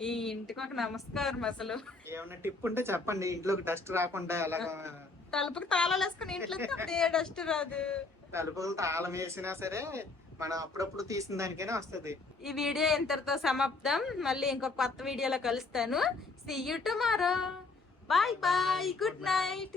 ఈ ఇంటికి ఒక నమస్కారం. అసలు ఏమన్నా టిప్ ఉంటే చెప్పండి, ఇంట్లోకి డస్ట్ రాకుండా. అలాగా తలుపుకి తాళాలు వేసుకుని ఇంట్లో డస్ట్ రాదు. తలుపులు తాళం వేసినా సరే మనం అప్పుడప్పుడు తీసిన దానికైనా వస్తుంది. ఈ వీడియో ఇంతటితో సమాప్తం. మళ్ళీ ఇంకొక కొత్త వీడియోలో కలుస్తాను. See you tomorrow. Bye bye. Good night.